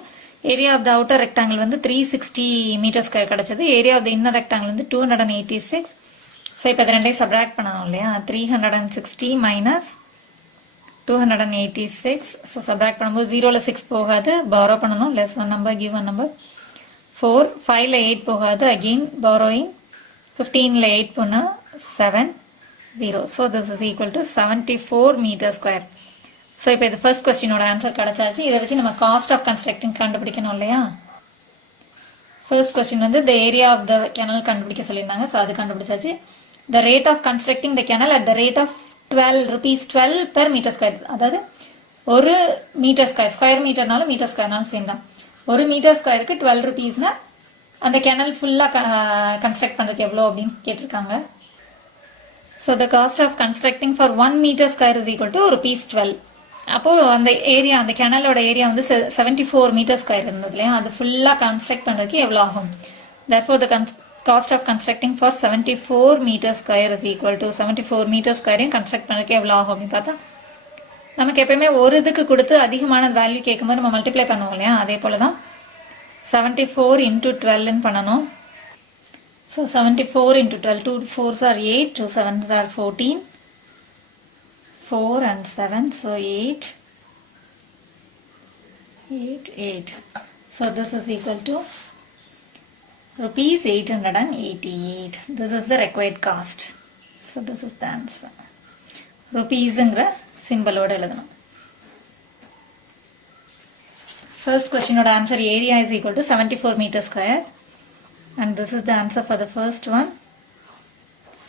Area of the outer rectangle வந்து 360 metre square கிடச்சது. Area of the inner rectangle வந்து 286. So இப்போ இது ரெண்டையும் subtract பண்ணணும் இல்லையா? 360 minus 286. So subtract பண்ணும்போது 0ல் 6 போகாது, பாரோ பண்ணணும். Less 1 number give 1 number. 4 5ல் 8 போகாது, அகெயின் பாரோயிங். 15ல் 8 போனால் 7 0. So this is equal to 74 metre square. So இப்போ இது ஃபர்ஸ்ட் கொஸ்டினோட ஆன்சர் கிடச்சாச்சு. இதை வச்சு நம்ம காஸ்ட் ஆஃப் கன்ஸ்ட்ரக்டிங் கண்டுபிடிக்கணும் இல்லையா? ஃபர்ஸ்ட் கொஸ்டின் வந்து the area of the canal கண்டுபிடிக்க சொல்லியிருந்தாங்க. ஸோ அது கண்டுபிடிச்சாச்சு. The rate of constructing the canal at the rate of ₹12 per metre square. அதாவது ஒரு மீட்டர் ஸ்கொயர் மீட்டர்னாலும் மீட்டர் ஸ்கொயர்னாலும் சேம் தான். ஒரு மீட்டர் ஸ்கொயருக்கு ₹12 அந்த கெனல் ஃபுல்லாக கன்ஸ்ட்ரக்ட் பண்ணுறதுக்கு எவ்வளோ அப்படின்னு கேட்டிருக்காங்க. So the cost of constructing for 1 metre square is equal to ₹12. அப்போது அந்த ஏரியா அந்த கெனலோட ஏரியா வந்து 74 மீட்டர் ஸ்கொயர் இருந்தது இல்லையா? அது ஃபுல்லாக கன்ஸ்ட்ரக்ட் பண்ணுறதுக்கு எவ்வளோ ஆகும்? therefore the cost of constructing for 74 meter square is equal to 74 meter square construct பண்ணுறதுக்கு எவ்வளோ ஆகும் அப்படின்னு பார்த்தா நமக்கு எப்பயுமே ஒரு இதுக்கு கொடுத்து அதிகமான வேல்யூ கேட்கும்போது நம்ம மல்டிப்ளை பண்ணுவோம் இல்லையா? அதே போல தான் 74 இன்டூ 12ன்னு பண்ணணும். So 74 into 12, 2 4s are 8, 2 7s are 14, 4 and 7, so 8, 8, 8. So this is equal to rupees 888. This is the required cost. So this is the answer. Rupees-ங்கிற symbol-ஓட எழுதணும். First question-ஓட answer area is equal to 74 meter square. And this is the answer for the first one.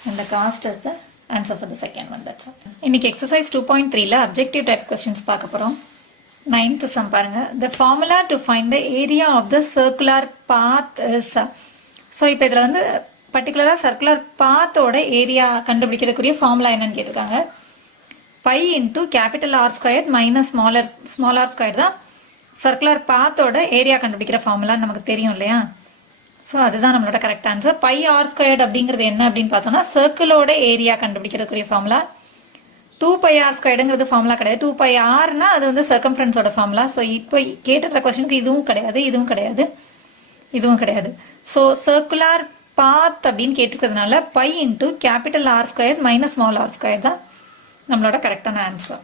And the cost is the answer for the second one. That's all. இன்னைக்கு exercise 2.3ல objective type questions பார்க்க போறோம். 9th sum பாருங்க. The formula to find the area of the circular path is. So இப்போ இதுல வந்து particular circular path ஓட area கண்டுபிடிக்கிறதுக்குரிய formula என்னன்னு கேட்டிருக்காங்க. pi into capital R squared minus small r squared தான் சர்க்குலர் பாத்தோட ஏரியா கண்டுபிடிக்கிற ஃபார்முலா நமக்கு தெரியும் இல்லையா? ஸோ அதுதான் நம்மளோட correct answer. Pi R squared அப்படிங்கிறது என்ன அப்படின்னு பார்த்தோம்னா சர்க்கிளோட ஏரியா கண்டுபிடிக்கிறதுக்குரிய ஃபார்முலா. 2 பை ஆர் ஸ்கொயர்டுங்கிறது ஃபார்முலா கிடையாது. 2 பை ஆர்னா அது வந்து சர்க்கம்ஃபரன்ஸோட ஃபார்முலா. ஸோ இப்போ கேட்டுற கொஸ்டினுக்கு இதுவும் கிடையாது, இதுவும் கிடையாது, இதுவும் கிடையாது. ஸோ சர்க்குலர் பாத் அப்படின்னு கேட்டிருக்கிறதுனால pi into capital R square minus small R square தான் நம்மளோட கரெக்டான ஆன்சர்.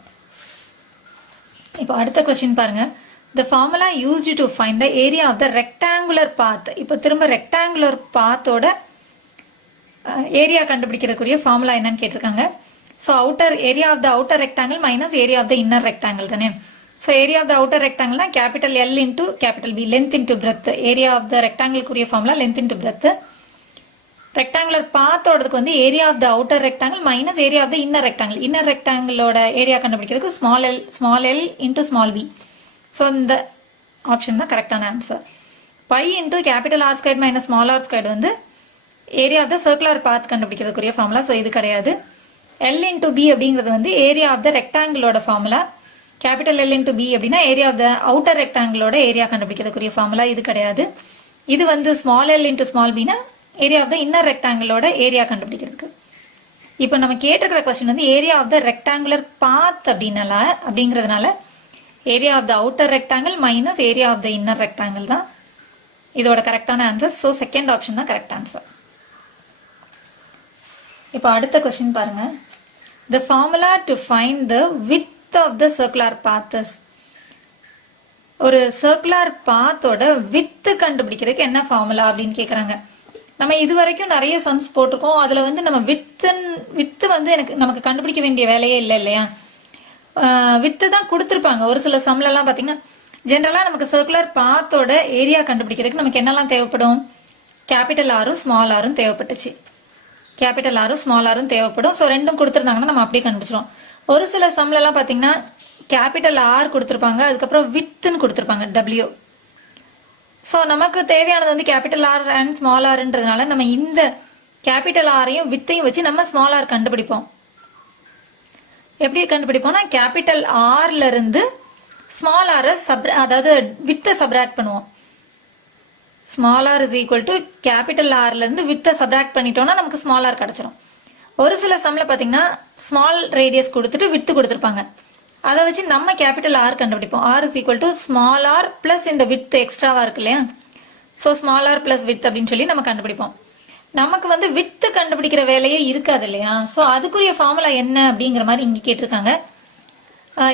இப்போ அடுத்த கொஸ்டின் பாருங்க. The formula used to find the area of the rectangular path. இப்போ திரும்ப rectangular path ஓட ஏரியா கண்டுபிடிக்கிறதுக்குரிய ஃபார்முலா என்னன்னு கேட்டிருக்காங்க. So outer area of the outer rectangle minus area of the inner rectangle தானே. So area of the outer ரெக்டாங்கிள்னா capital L into capital B, length into breadth. Area of the ரெக்டாங்கிளுக்குரிய formula length into breadth. Rectangular பாத்தோடதுக்கு வந்து area of the outer rectangle minus area of the inner rectangle. Inner ரெக்டாங்கிளோட area கண்டுபிடிக்கிறதுக்கு small L into small B. So இந்த option தான் கரெக்டான answer. Pi into capital R square minus small R square வந்து area of the circular path கண்டுபிடிக்கிறதுக்குரிய formula. So இது கிடையாது. L into B அப்படிங்கிறது வந்து ஏரியா ஆஃப் த ரெக்டாங்கிளோட formula. Capital L into B அப்படின்னா ஏரியா ஆஃப் த அவுட்டர் ரெக்டாங்கிளோட area கண்டுபிடிக்கிறதுக்குரிய ஃபார்முலா. இது கிடையாது. இது வந்து ஸ்மால் எல் இன்டூ ஸ்மால் பினா ஏரியா ஆஃப் த இன்னர் ரெக்டாங்கிளோட ஏரியா கண்டுபிடிக்கிறதுக்கு. இப்போ நம்ம கேட்டிருக்கிற கொஸ்டின் வந்து area of the rectangular path அப்படிங்கிறதுனால area of the outer rectangle minus area of the inner rectangle தான் இதோட கரெக்டான ஆன்சர். ஸோ செகண்ட் ஆப்ஷன் தான் கரெக்ட் ஆன்சர். இப்போ அடுத்த கொஸ்டின் பாருங்க. The formula to find the width of the circular path. ஒரு circular பாத்தோட with கண்டுபிடிக்கிறதுக்கு என்ன ஃபார்முலா அப்படின்னு கேட்குறாங்க. நம்ம இது வரைக்கும் நிறைய சம்ஸ் போட்டிருக்கோம். அதில் வந்து நம்ம வித்து வந்து நமக்கு கண்டுபிடிக்க வேண்டிய வேலையே இல்லை இல்லையா? வித்து தான் கொடுத்துருப்பாங்க. ஒரு சில சம்லலாம் பார்த்தீங்கன்னா ஜென்ரலாக நமக்கு சர்க்குலர் பாத்தோட ஏரியா கண்டுபிடிக்கிறதுக்கு நமக்கு என்னெல்லாம் தேவைப்படும்? கேபிட்டல் ஆரும் ஸ்மால் ஆரும் தேவைப்பட்டுச்சு. கேபிட்டல் ஆரும் ஸ்மால் ஆரும் தேவைப்படும். ஸோ ரெண்டும் கொடுத்துருந்தாங்கன்னா நம்ம அப்படியே கண்டுபிடிச்சிடும். ஒரு சில சம்லலாம் பார்த்தீங்கன்னா கேபிட்டல் ஆர் கொடுத்துருப்பாங்க, அதுக்கப்புறம் வித்துன்னு கொடுத்துருப்பாங்க டபிள்யூ. ஸோ நமக்கு தேவையானது வந்து கேபிட்டல் ஆர் அண்ட் ஸ்மால் ஆர்ன்றதுனால நம்ம இந்த கேபிட்டல் ஆரையும் வித்தையும் வச்சு நம்ம ஸ்மால் ஆர் கண்டுபிடிப்போம். எப்படி கண்டுபிடிப்போம்னா கேபிட்டல் ஆர்ல இருந்து ஸ்மால் ஆரை அதாவது வித்தை சப்ராக்ட் பண்ணுவோம். Small R is equal to capital ஆர்ல இருந்து வித்தை சப்ராக்ட் பண்ணிட்டோம்னா நமக்கு ஸ்மால் ஆர் கிடைச்சிரும். ஒரு சில சம்ல பாத்தீங்கன்னா ஸ்மால் ரேடியஸ் கொடுத்துட்டு வித்து கொடுத்துருப்பாங்க. அதை வச்சு நம்ம கேபிட்டல் ஆர் கண்டுபிடிப்போம். R is equal to small R plus இந்த வித் எக்ஸ்ட்ராவா இருக்கு இல்லையா? So small R plus width அப்படின்னு சொல்லி நம்ம கண்டுபிடிப்போம். நமக்கு வந்து வித்து கண்டுபிடிக்கிற வேலையே இருக்காது இல்லையா? ஸோ அதுக்குரிய ஃபார்முலா என்ன அப்படிங்கிற மாதிரி இங்கே கேட்டிருக்காங்க.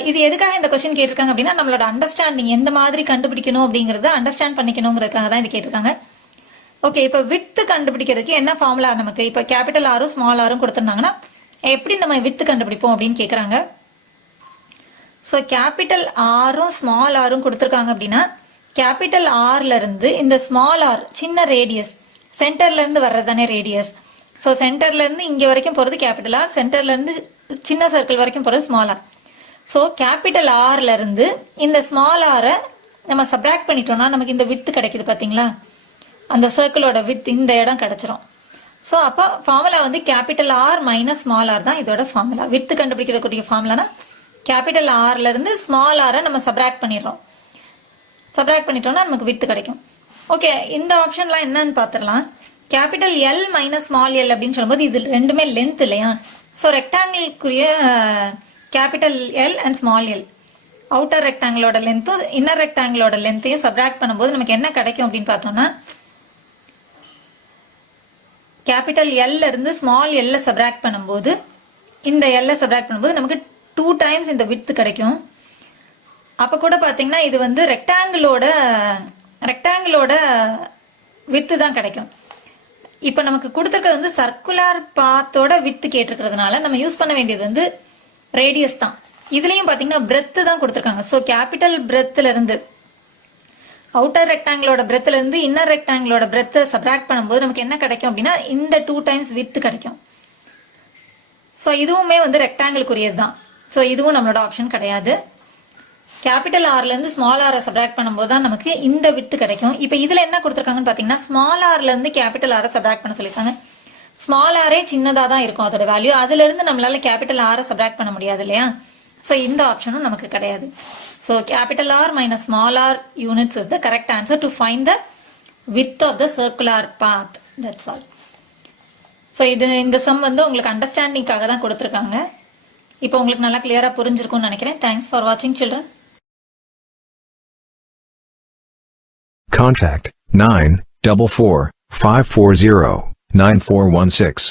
இது எதுக்காக இந்த கொஸ்டின் கேட்டிருக்காங்க அப்படின்னா நம்மளோட அண்டர்ஸ்டாண்டிங் எந்த மாதிரி கண்டுபிடிக்கணும் அப்படிங்கறத அண்டர்ஸ்டாண்ட் பண்ணிக்கணுங்கிறதுக்காக தான் இது கேட்டிருக்காங்க. ஓகே, இப்போ வித்து கண்டுபிடிக்கிறதுக்கு என்ன ஃபார்முலா நமக்கு? இப்போ கேபிட்டல் ஆரும் ஸ்மால் ஆரும் கொடுத்துருந்தாங்கன்னா எப்படி நம்ம வித்து கண்டுபிடிப்போம் அப்படின்னு கேட்குறாங்க. ஸோ கேபிட்டல் ஆரும் ஸ்மால் ஆரும் கொடுத்துருக்காங்க அப்படின்னா கேபிட்டல் ஆர்ல இருந்து இந்த ஸ்மால் ஆர் சின்ன ரேடியஸ் சென்டர்ல இருந்து வர்றதானே ரேடியஸ். ஸோ சென்டர்ல இருந்து இங்கே வரைக்கும் போகிறது கேபிட்டல் ஆர், சென்டர்ல இருந்து சின்ன சர்க்கிள் வரைக்கும் போகிறது ஸ்மால் ஆர். ஸோ கேபிட்டல் ஆர்ல இருந்து இந்த ஸ்மால் ஆரை நம்ம சப்ராக்ட் பண்ணிட்டோம்னா நமக்கு இந்த வித்து கிடைக்குது பார்த்தீங்களா? அந்த சர்க்கிளோட வித் இந்த இடம் கிடைச்சிரும். ஸோ அப்போ ஃபார்முலா வந்து capital R minus small r தான் இதோட ஃபார்முலா. வித்து கண்டுபிடிக்கிறதுக்கூடிய ஃபார்முலானா கேபிட்டல் ஆர்ல இருந்து ஸ்மால் ஆரை நம்ம சப்ராக்ட் பண்ணிடுறோம். சப்ராக்ட் பண்ணிட்டோம்னா நமக்கு வித்து கிடைக்கும். ஓகே, இந்த ஆப்ஷன்லாம் என்னன்னு பார்த்துடலாம். Capital L minus small L அப்படின்னு சொல்லும்போது இது ரெண்டுமே லென்த் இல்லையா? ஸோ ரெக்டாங்கிளுக்குரிய capital L and small L outer ரெக்டாங்கிளோட லென்த்தும் இன்னர் ரெக்டாங்கிளோட லென்த்தையும் சப்ராக்ட் பண்ணும்போது நமக்கு என்ன கிடைக்கும் அப்படின்னு பார்த்தோம்னா கேபிட்டல் எல்ல இருந்து ஸ்மால் எல்ல சப்ராக்ட் பண்ணும்போது இந்த எல்ல சப்ராக்ட் பண்ணும்போது நமக்கு 2 டைம்ஸ் இந்த விட்த் கிடைக்கும். அப்போ கூட பார்த்தீங்கன்னா இது வந்து ரெக்டாங்கிளோட வித்து தான் கிடைக்கும். இப்போ நமக்கு கொடுத்துருக்கிறது வந்து சர்க்குலர் பாத்தோட வித்து கேட்டிருக்கிறதுனால நம்ம யூஸ் பண்ண வேண்டியது வந்து ரேடியஸ் தான். இதுலேயும் பார்த்தீங்கன்னா பிரெத்து தான் கொடுத்துருக்காங்க. ஸோ கேபிட்டல் பிரெத்துல இருந்து அவுட்டர் ரெக்டாங்கிளோட பிரெத்துல இருந்து இன்னர் ரெக்டாங்கிளோட பிரெத்தை சப்ராக்ட் பண்ணும்போது நமக்கு என்ன கிடைக்கும் அப்படின்னா இந்த 2 டைம்ஸ் வித்து கிடைக்கும். ஸோ இதுவுமே வந்து ரெக்டாங்கிளுக்குரியது தான். ஸோ இதுவும் நம்மளோட ஆப்ஷன் கிடையாது. கேபிட்டல் ஆர்லேருந்து ஸ்மால் ஆரை சப்ராக்ட் பண்ணும்போது தான் நமக்கு இந்த வித்து கிடைக்கும். இப்போ இதில் என்ன கொடுத்துருக்காங்கன்னு பார்த்தீங்கன்னா ஸ்மால் ஆர்லேருந்து கேபிட்டல் ஆரை சப்ராக்ட் பண்ண சொல்லியிருக்காங்க. ஸ்மால் ஆரே சின்னதாக தான் இருக்கும் அதோட வேல்யூ. அதுலேருந்து நம்மளால கேபிட்டல் ஆரை சப்ராக்ட் பண்ண முடியாது இல்லையா? ஸோ இந்த ஆப்ஷனும் நமக்கு கிடையாது. So capital R minus small r units is the correct answer to find the width of the circular path. That's all. So இந்த சம் வந்து உங்களுக்கு அண்டர்ஸ்டாண்டிங்காக தான் கொடுத்துருக்காங்க. இப்போ உங்களுக்கு நல்லா கிளியராக புரிஞ்சிருக்கும்னு நினைக்கிறேன். தேங்க்ஸ் ஃபார் வாட்சிங் சில்ட்ரன். Contact 944-540-9416.